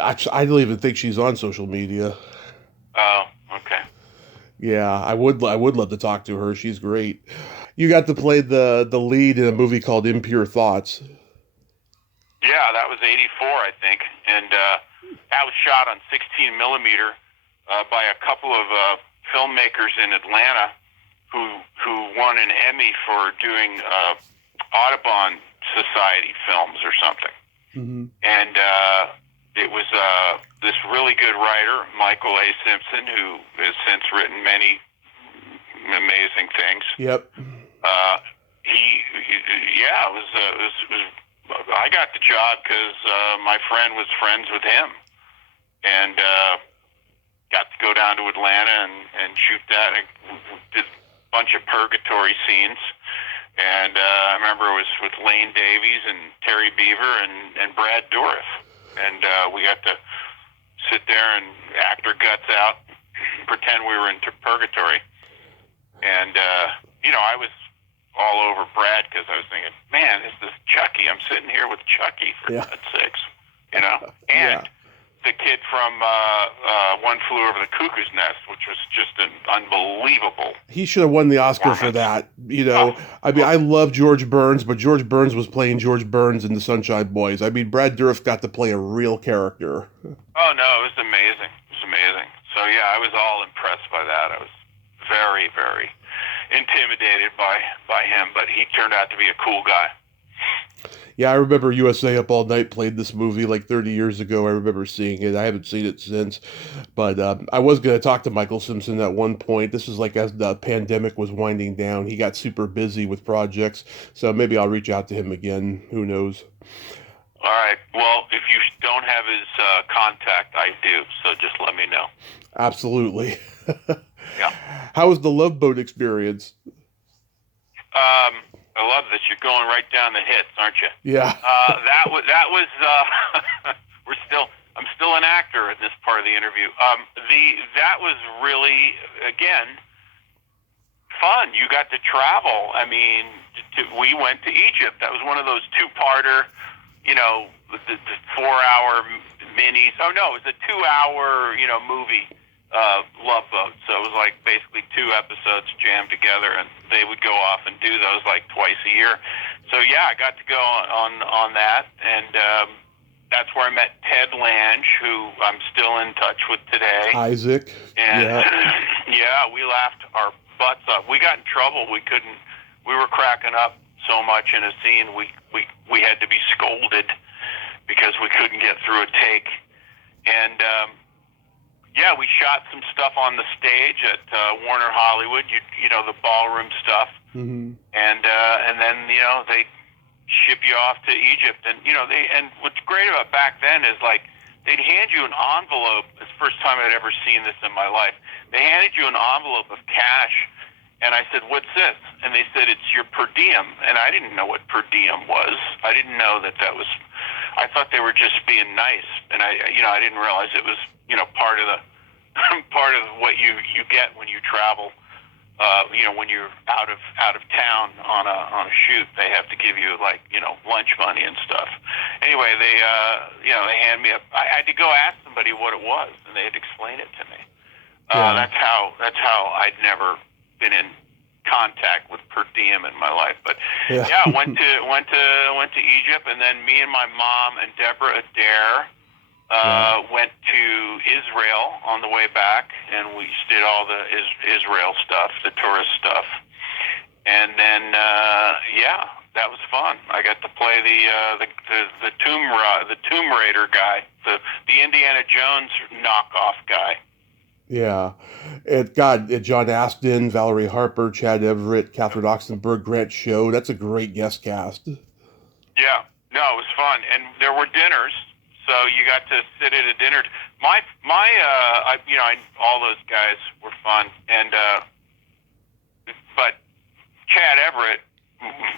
Actually, I don't even think she's on social media. Oh, okay. Yeah, I would love to talk to her. She's great. You got to play the lead in a movie called Impure Thoughts. Yeah, that was 84, I think, and that was shot on 16 millimeter by a couple of filmmakers in Atlanta who won an Emmy for doing Audubon Society films or something. Mm-hmm. And it was this really good writer, Michael A. Simpson, who has since written many amazing things. Yep. It was. I got the job because my friend was friends with him, and got to go down to Atlanta and shoot that. And did a bunch of purgatory scenes, and I remember it was with Lane Davies and Terry Beaver and Brad Dourif, and we got to sit there and act our guts out, pretend we were in purgatory, and I was all over Brad because I was thinking, man, this is Chucky. I'm sitting here with Chucky for God's sakes, and the kid from One Flew Over the Cuckoo's Nest, which was just an unbelievable. He should have won the Oscar for that. I love George Burns, but George Burns was playing George Burns in the Sunshine Boys. I mean, Brad Dourif got to play a real character. Oh no, it was amazing. It was amazing. So yeah, I was all impressed by that. I was very, very intimidated by him, but he turned out to be a cool guy. Yeah, I remember USA Up All Night played this movie like 30 years ago. I remember seeing it. I haven't seen it since, but I was going to talk to Michael Simpson at one point. This is like as the pandemic was winding down. He got super busy with projects, so maybe I'll reach out to him again. Who knows? All right. Well, if you don't have his contact, I do. So just let me know. Absolutely. Yeah. How was the Love Boat experience? I love this. You're going right down the hits, aren't you? Yeah. That was. I'm still an actor in this part of the interview. That was really, again, fun. You got to travel. I mean, we went to Egypt. That was one of those two-parter, the 4-hour minis. Oh no, it was a 2-hour, movie, Love Boat. So it was like basically 2 episodes jammed together, and they would go off and do those like twice a year. So yeah, I got to go on that, and that's where I met Ted Lange, who I'm still in touch with today. Isaac. And Yeah. yeah, we laughed our butts up. We got in trouble. We were cracking up so much in a scene. We had to be scolded because we couldn't get through a take. And yeah, we shot some stuff on the stage at Warner Hollywood. You know, the ballroom stuff. Mm-hmm. And then they ship you off to Egypt, and and what's great about back then is like they'd hand you an envelope. It's the first time I'd ever seen this in my life. They handed you an envelope of cash, and I said, "What's this?" And they said, "It's your per diem." And I didn't know what per diem was. I didn't know that was. I thought they were just being nice, and I didn't realize it was part of the part of what you get when you travel. When you're out of town on a shoot, they have to give you lunch money and stuff. Anyway, they hand me I had to go ask somebody what it was, and they'd explain it to me. Yeah. That's how I'd never been in contact with per diem in my life. But yeah, went to Egypt, and then me and my mom and Deborah Adair went to Israel on the way back, and we did all the Israel stuff, the tourist stuff, and then that was fun. I got to play the Tomb Raider guy, the Indiana Jones knockoff guy. Yeah. John Astin, Valerie Harper, Chad Everett, Catherine Oxenberg, Grant Show. That's a great guest cast. Yeah. No, it was fun, and there were dinners. So you got to sit at a dinner. All those guys were fun, and but Chad Everett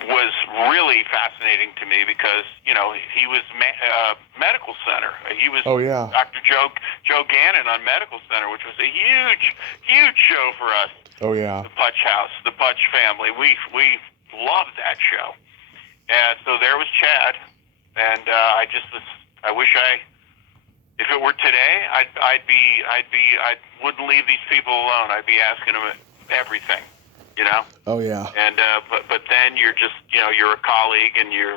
was really fascinating to me because he was medical center. He was Dr. Joe Gannon on Medical Center, which was a huge show for us. Oh yeah, the Putch house, the Putch family. We loved that show, and so there was Chad, and I wish if it were today, I wouldn't leave these people alone. I'd be asking them everything, Oh yeah. And but then you're just you're a colleague, and you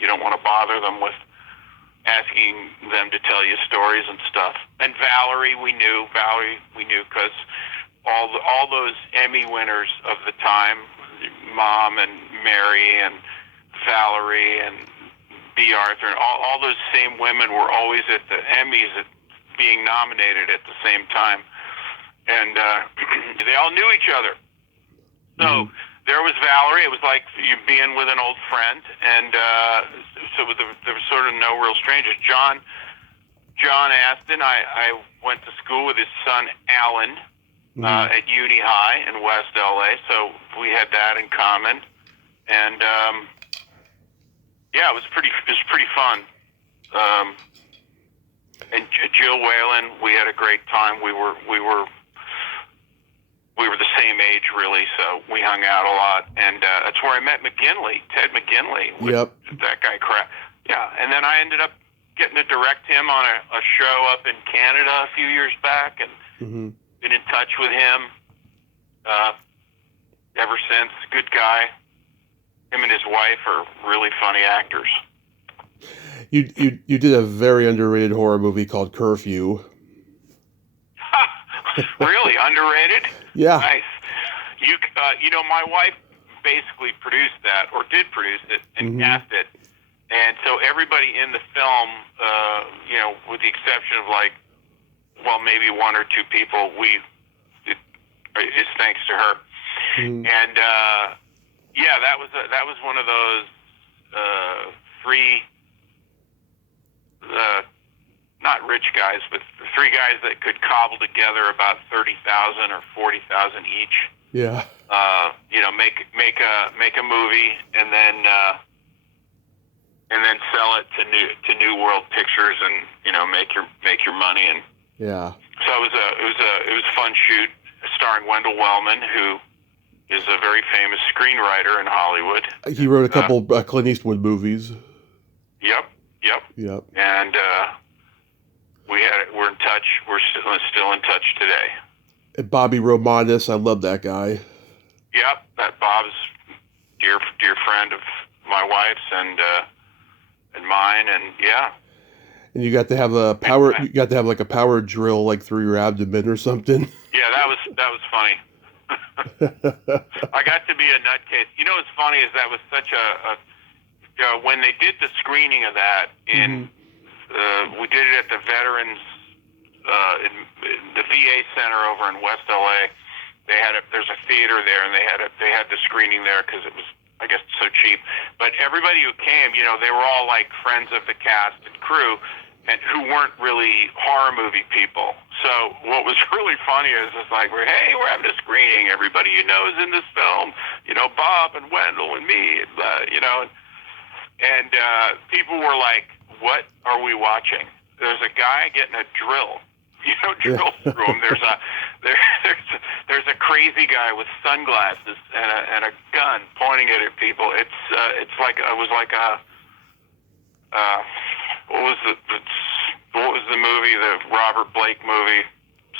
don't want to bother them with asking them to tell you stories and stuff. And Valerie we knew because all those Emmy winners of the time, Mom and Mary and Valerie and B. Arthur, and all those same women were always at the Emmys being nominated at the same time. And they all knew each other. So there was Valerie. It was like you being with an old friend. And so there was sort of no real strangers. John Astin, I went to school with his son, Alan, at Uni High in West L.A., so we had that in common. And yeah, it was pretty fun. And Jill Whalen, we had a great time. We were the same age, really, so we hung out a lot. And that's where I met Ted McGinley. Yep. That guy crap. Yeah, and then I ended up getting to direct him on a show up in Canada a few years back, and been in touch with him ever since. Good guy. Him and his wife are really funny actors. You did a very underrated horror movie called Curfew. Really underrated? Yeah. Nice. My wife basically produced that, or did produce it, and cast it. And so everybody in the film, with the exception of maybe 1 or 2 people, it's thanks to her. And that was one of those 3 not rich guys, but three guys that could cobble together about 30,000 or 40,000 each. Yeah. Make a movie and then sell it to New World Pictures and make your money. And yeah. So it was a fun shoot starring Wendell Wellman, who is a very famous screenwriter in Hollywood. He wrote a couple Clint Eastwood movies. Yep. And we're in touch. We're still in touch today. And Bobby Romanis, I love that guy. Yep, that Bob's dear friend of my wife's and mine, and yeah. And you got to have a power. You got to have like a power drill like through your abdomen or something. Yeah, that was funny. I got to be a nutcase. You know what's funny is that was such when they did the screening of that in we did it at the Veterans in the VA Center over in West LA. There's a theater there, and they had the screening there because it was, I guess, so cheap. But everybody who came, they were all like friends of the cast and crew, and who weren't really horror movie people. So what was really funny is it's like we're having a screening. Everybody you know is in this film. Bob and Wendell and me, and people were like, "What are we watching?" There's a guy getting a drill. Drill through him. There's a crazy guy with sunglasses and a gun pointing it at people. It's like it was like a what was the movie, the Robert Blake movie,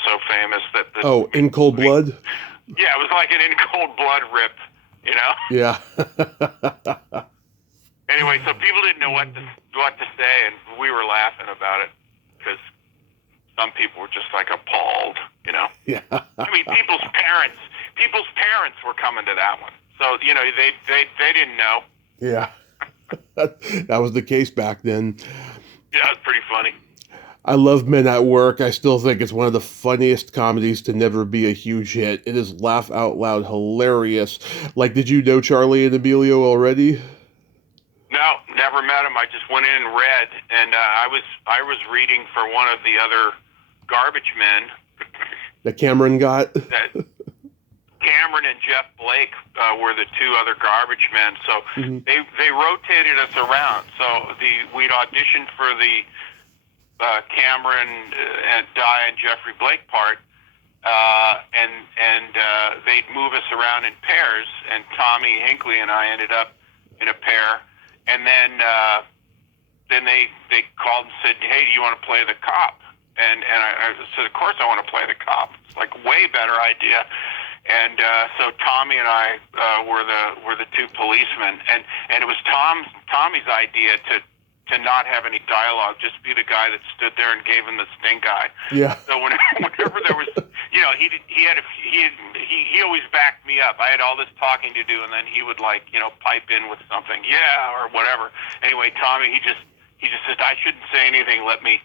so famous that In Cold Blood. Yeah, it was like an In Cold Blood rip. Yeah. Anyway, so people didn't know what to say, and we were laughing about it because some people were just like appalled, Yeah. I mean, people's parents were coming to that one, so they didn't know. Yeah. That was the case back then. Yeah, it was pretty funny. I love Men at Work. I still think it's one of the funniest comedies to never be a huge hit. It is laugh out loud hilarious. Like, did you know Charlie and Emilio already? No, never met him. I just went in and read, and I was reading for one of the other garbage men that Cameron got. That Cameron and Jeff Blake were the two other garbage men. So they rotated us around. So we'd auditioned for the Cameron and Di and Jeffrey Blake part, and they'd move us around in pairs. And Tommy Hinckley and I ended up in a pair. And then they called and said, "Hey, do you want to play the cop?" And I said, "Of course I want to play the cop. It's like a way better idea." And so Tommy and I were the two policemen, and it was Tommy's idea to not have any dialogue, just be the guy that stood there and gave him the stink eye. Yeah. So whenever there was, he always backed me up. I had all this talking to do, and then he would pipe in with something, or whatever. Anyway, Tommy, he just said, "I shouldn't say anything. Let me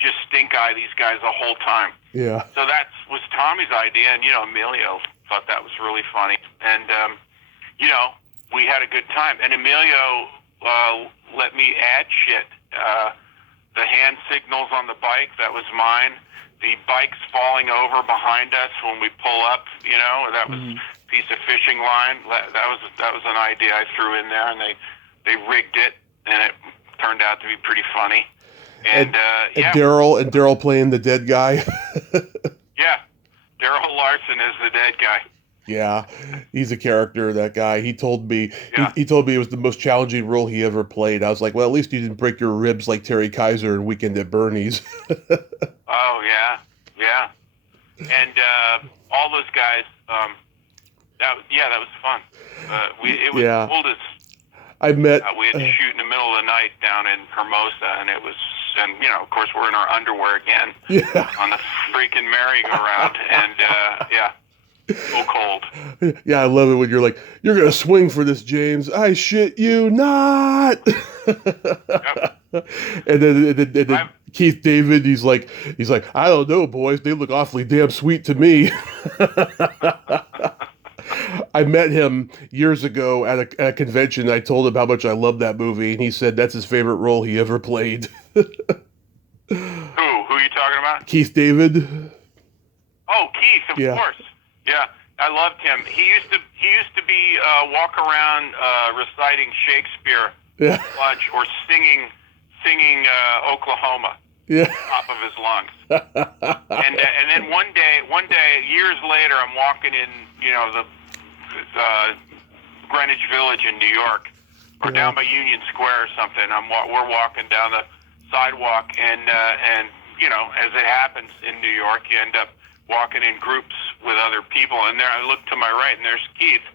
just stink eye these guys the whole time." Yeah. So that was Tommy's idea, and Emilio thought that was really funny, and we had a good time. And Emilio let me add shit. The hand signals on the bike, that was mine. The bike's falling over behind us when we pull up, that was a piece of fishing line. That was an idea I threw in there, and they rigged it, and it turned out to be pretty funny. And Daryl playing the dead guy. Yeah, Daryl Larson is the dead guy. Yeah, he's a character, that guy. He told me Yeah. he told me it was the most challenging role he ever played. I was like, well, at least you didn't break your ribs like Terry Kaiser in Weekend at Bernie's. Oh, yeah. And all those guys, that was fun. It was cold as... I met... we had to shoot in the middle of the night down in Hermosa, and it was... And, of course, we're in our underwear again on the freaking merry-go-round, and, so cold. Yeah, I love it when you're like, "You're gonna swing for this, James. I shit you not." Yep. And then Keith David, he's like, "I don't know, boys. They look awfully damn sweet to me." I met him years ago at a convention. I told him how much I loved that movie, and he said that's his favorite role he ever played. Who? Who are you talking about? Keith David. Oh, Keith, of Yeah. course. Yeah, I loved him. He used to be walk around reciting Shakespeare Yeah. at lunch or singing Oklahoma Yeah. top of his lungs. And then one day years later, I'm walking in the Greenwich Village in New York, or down by Union Square or something. We're walking down the sidewalk, and as it happens in New York, you end up walking in groups with other people. And there, I look to my right, and there's Keith,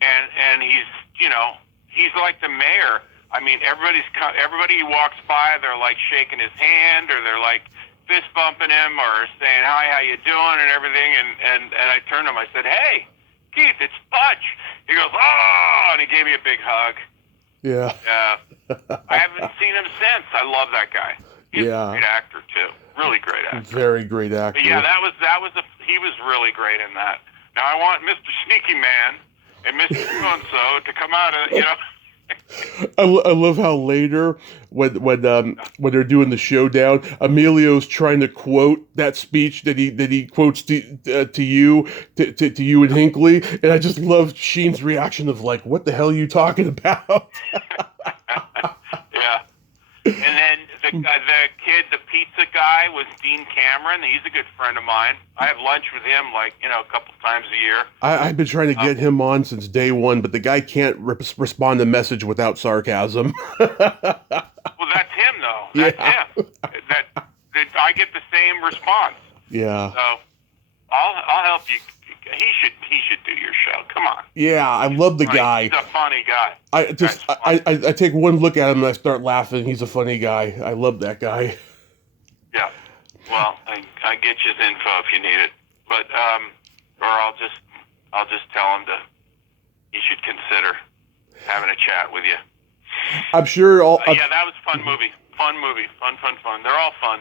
and he's like the mayor. I mean, everybody who walks by, they're like shaking his hand, or they're like fist bumping him, or saying hi, how you doing, and everything. And I turned to him, I said, "Hey, Keith, it's Putch." He goes, "Oh," and he gave me a big hug. Yeah. I haven't seen him since. I love that guy. He's a great actor too. Really great actor. Very great actor. But yeah, he was really great in that. Now I want Mr. Sneaky Man and Mr. So-and-so to come out of I love how later when they're doing the showdown, Emilio's trying to quote that speech that he quotes to you and Hinckley, and I just love Sheen's reaction of like, what the hell are you talking about? Yeah. And then the kid, the pizza guy, was Dean Cameron. He's a good friend of mine. I have lunch with him a couple times a year. I've been trying to get him on since day one, but the guy can't respond to message without sarcasm. Well, that's him, though. That's him. That I get the same response. Yeah. So I'll help you. He should do your show. Come on. Yeah, I love the guy. He's a funny guy. I take one look at him and I start laughing. He's a funny guy. I love that guy. Yeah. Well, I get you his info if you need it, but or I'll just tell him he should consider having a chat with you. I'm sure yeah, that was a fun movie. Fun. They're all fun.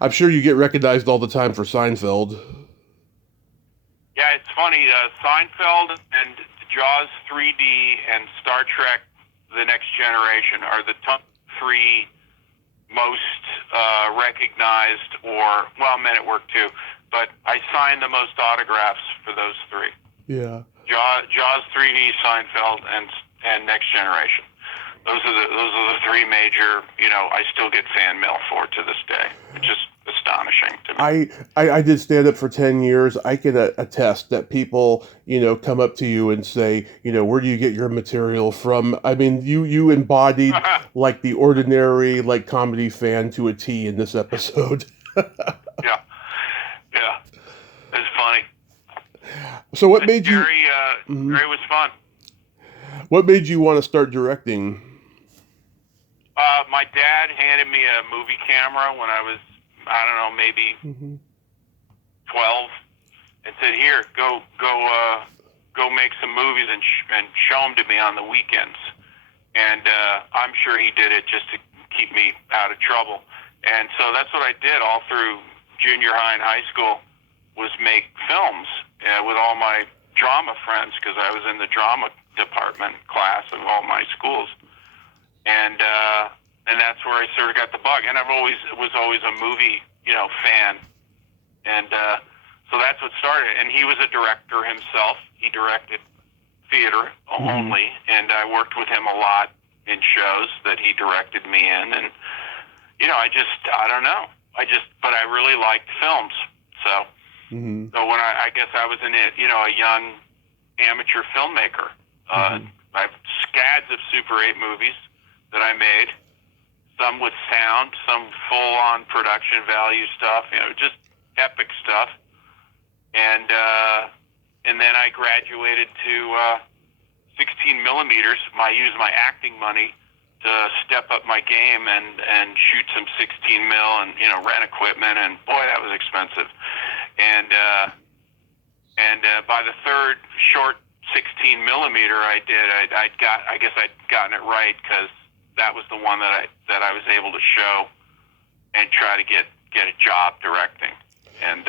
I'm sure you get recognized all the time for Seinfeld. Yeah, it's funny. Seinfeld and Jaws 3D and Star Trek: The Next Generation are the top three most recognized, Men at Work too. But I signed the most autographs for those three. Yeah. Jaws 3D, Seinfeld, and Next Generation. Those are the three major. I still get fan mail for to this day. It's just astonishing to me. I did stand up for 10 years. I can attest that people, come up to you and say, where do you get your material from? I mean, you embodied like the ordinary, like comedy fan to a T in this episode. Yeah. It's funny. So what made you... Gary was fun. What made you want to start directing? My dad handed me a movie camera when I was, maybe 12, and said, "Here, go make some movies and show them to me on the weekends." And I'm sure he did it just to keep me out of trouble. And so that's what I did all through junior high and high school, was make films with all my drama friends, because I was in the drama department class of all my schools. And that's where I sort of got the bug. And was always a movie, fan. And so that's what started. And he was a director himself. He directed theater only, and I worked with him a lot in shows that he directed me in. And I don't know. But I really liked films. So, so when I guess I was a young amateur filmmaker. I have scads of Super 8 movies that I made, some with sound, some full-on production value stuff, just epic stuff. And then I graduated to 16 millimeters. I used my acting money to step up my game and shoot some 16 mil and rent equipment, and boy, that was expensive. And by the third short 16 millimeter I guess I'd gotten it right, because that was the one that I was able to show and try to get a job directing. And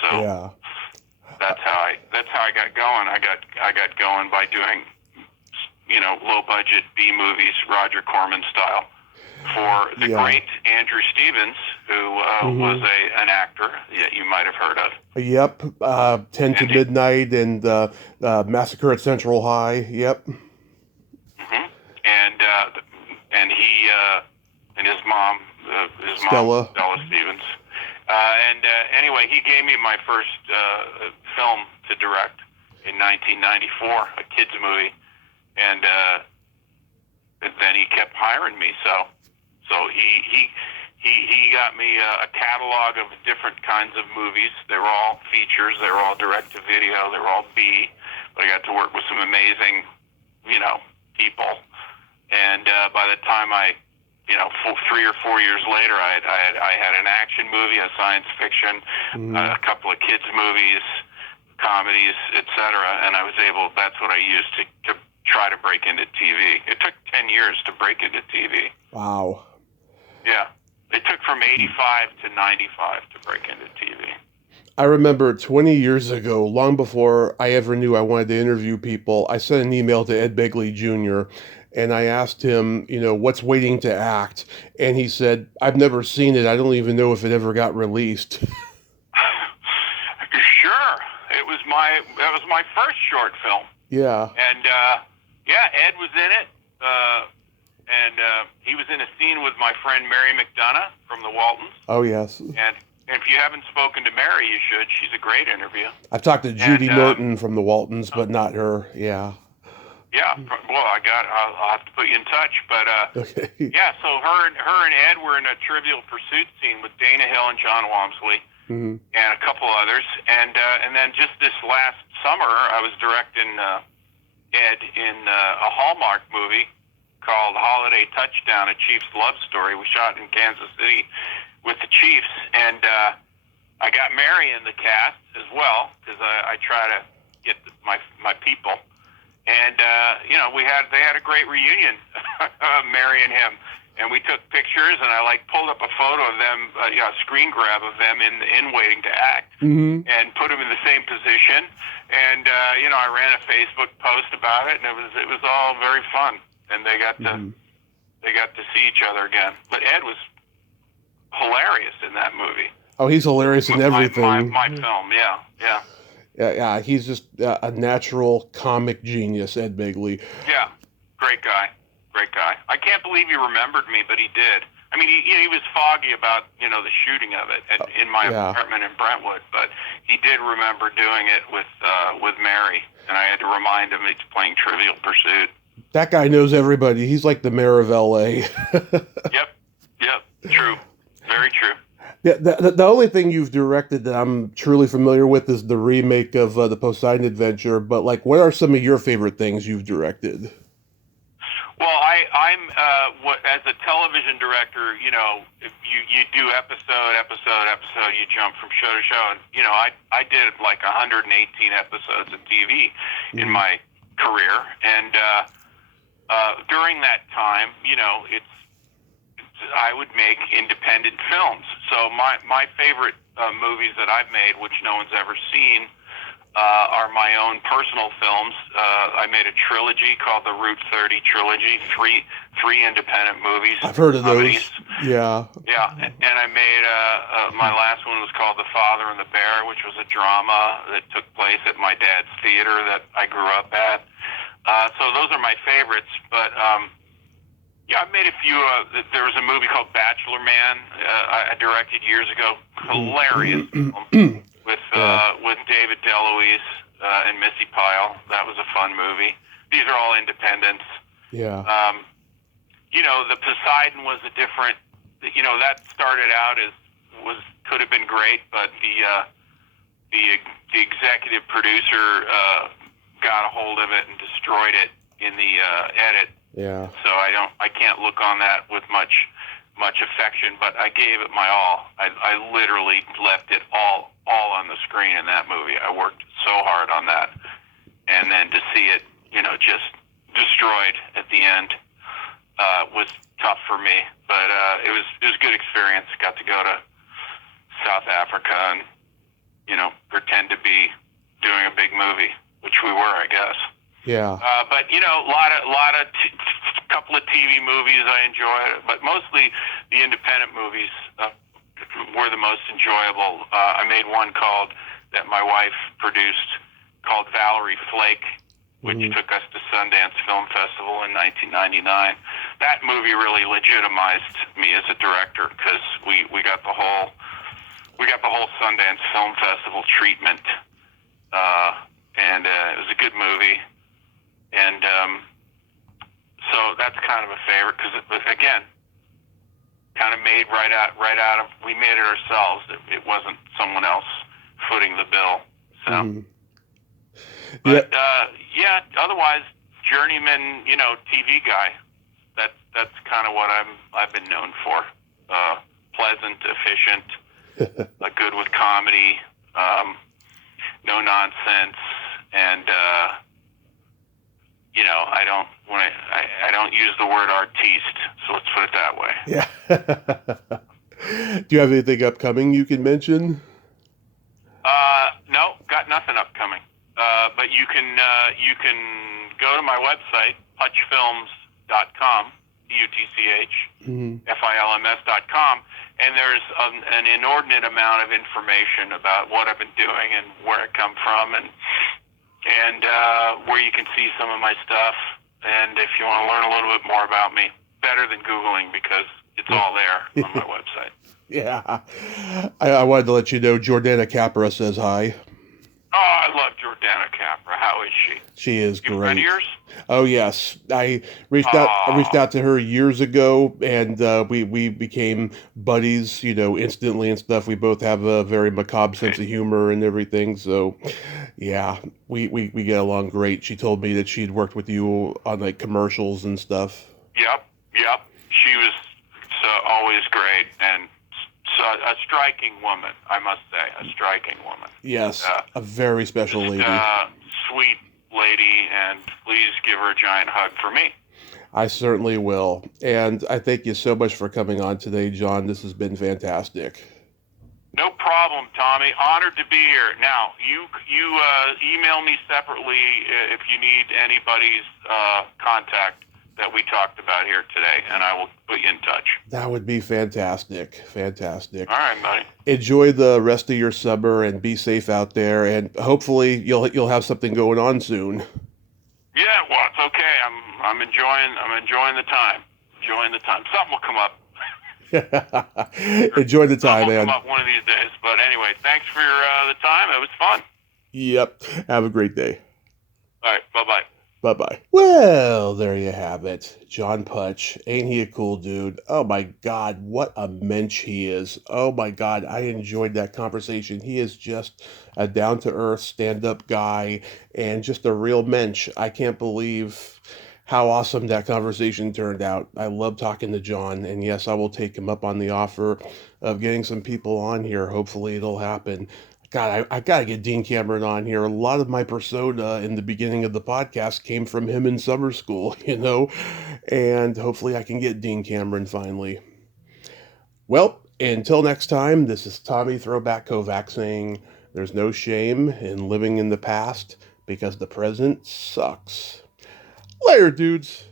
so That's how I got going. I got going by doing, low budget B movies, Roger Corman style, for the great Andrew Stevens, who was an actor that you might have heard of. Yep, 10 to Midnight and Massacre at Central High. Yep. Mm-hmm. And he and his mom, Stella Stevens. Anyway, he gave me my first film to direct in 1994, a kids movie, and then he kept hiring me. So he got me a catalog of different kinds of movies. They were all features. They were all direct to video. They were all B. But I got to work with some amazing, people. And by the time 3 or 4 years later, I had an action movie, a science fiction, a couple of kids movies, comedies, etc. And I was able. That's what I used to try to break into TV. It took 10 years to break into TV. Wow. Yeah. It took from 85 to 95 to break into TV. I remember 20 years ago, long before I ever knew I wanted to interview people, I sent an email to Ed Begley Jr., and I asked him, what's Waiting to Act? And he said, I've never seen it. I don't even know if it ever got released. Sure. That was my first short film. Yeah. And, Ed was in it. And he was in a scene with my friend Mary McDonough from the Waltons. Oh, yes. And if you haven't spoken to Mary, you should. She's a great interview. I've talked to Judy Norton from the Waltons, but not her. Yeah. Yeah. Well, I'll have to put you in touch. But okay. Yeah. So her and Ed were in a Trivial Pursuit scene with Dana Hill and John Walmsley and a couple others. And then just this last summer, I was directing Ed in a Hallmark movie called Holiday Touchdown, a Chiefs love story. We shot in Kansas City with the Chiefs, and I got Mary in the cast as well because I try to get my people. And they had a great reunion, Mary and him, and we took pictures. And I pulled up a photo of them, a screen grab of them in Waiting to Act, and put them in the same position. And I ran a Facebook post about it, and it was all very fun. And they got to see each other again. But Ed was hilarious in that movie. Oh, he's hilarious in everything. My film, yeah. Yeah, he's just a natural comic genius, Ed Begley. Yeah, great guy. I can't believe he remembered me, but he did. I mean, he was foggy about, the shooting of it in my apartment in Brentwood, but he did remember doing it with Mary, and I had to remind him he's playing Trivial Pursuit. That guy knows everybody. He's like the mayor of L.A. Yep. True. Very true. Yeah, the only thing you've directed that I'm truly familiar with is the remake of the Poseidon Adventure. But what are some of your favorite things you've directed? Well, I'm as a television director, if you do episode, you jump from show to show, and I did 118 episodes of TV in my career, and during that time, I would make independent films. So my favorite movies that I've made, which no one's ever seen, are my own personal films. I made a trilogy called the Route 30 Trilogy, three independent movies. I've heard of comedies. Those. Yeah. Yeah, and I made my last one was called The Father and the Bear, which was a drama that took place at my dad's theater that I grew up at. So those are my favorites, but I've made a few. There was a movie called Bachelor Man I directed years ago. Hilarious film with David DeLuise and Missy Pyle. That was a fun movie. These are all independents. Yeah. The Poseidon was a different. That started out could have been great, but the executive producer got a hold of it and destroyed it in the edit. Yeah. So I can't look on that with much affection, but I gave it my all. I literally left it all on the screen in that movie. I worked so hard on that, and then to see it, just destroyed at the end was tough for me. But it was a good experience. Got to go to South Africa and pretend to be doing a big movie, which we were, I guess. Yeah. But couple of TV movies I enjoyed, but mostly the independent movies were the most enjoyable. I made one that my wife produced called Valerie Flake, which took us to Sundance Film Festival in 1999. That movie really legitimized me as a director because we got the whole Sundance Film Festival treatment, and it was a good movie, and so that's kind of a favorite because it was, again, kind of made right out of, we made it ourselves. It wasn't someone else footing the bill. So, but otherwise, journeyman, TV guy. That's kind of what I've been known for. Pleasant, efficient, good with comedy, no nonsense, and I don't use the word artiste, so let's put it that way. Yeah. Do you have anything upcoming you can mention? No, got nothing upcoming. But you can go to my website, putchfilms.com, PUTCH, and there's an inordinate amount of information about what I've been doing and where I come from, and where you can see some of my stuff. And if you want to learn a little bit more about me, better than Googling because it's all there on my website. Yeah. I wanted to let you know Jordana Capra says hi. Oh, I love Jordana Capra. How is she? She is you great. Friend of yours? Oh yes, I reached out to her years ago, and we became buddies, instantly and stuff. We both have a very macabre sense of humor and everything. So, yeah, we get along great. She told me that she'd worked with you on like commercials and stuff. Yep. She was always great and a striking woman, I must say, a striking woman. Yes, a very special lady. Sweet lady, and please give her a giant hug for me. I certainly will. And I thank you so much for coming on today, John. This has been fantastic. No problem, Tommy. Honored to be here. Now, you email me separately if you need anybody's contact that we talked about here today, and I will put you in touch. That would be fantastic. Fantastic. All right, buddy. Enjoy the rest of your summer and be safe out there, and hopefully you'll have something going on soon. Yeah, well, it's okay. I'm enjoying the time. Something will come up. Enjoy the time, man. Something will come up one of these days. But anyway, thanks for the time. It was fun. Yep. Have a great day. All right. Bye-bye. Bye-bye. Well, there you have it. John Putch. Ain't he a cool dude? Oh, my God. What a mensch he is. Oh, my God. I enjoyed that conversation. He is just a down-to-earth, stand-up guy and just a real mensch. I can't believe how awesome that conversation turned out. I love talking to John. And yes, I will take him up on the offer of getting some people on here. Hopefully it'll happen. God, I got to get Dean Cameron on here. A lot of my persona in the beginning of the podcast came from him in summer school, and hopefully I can get Dean Cameron finally. Well, until next time, this is Tommy Throwback Kovac saying there's no shame in living in the past because the present sucks. Later, dudes.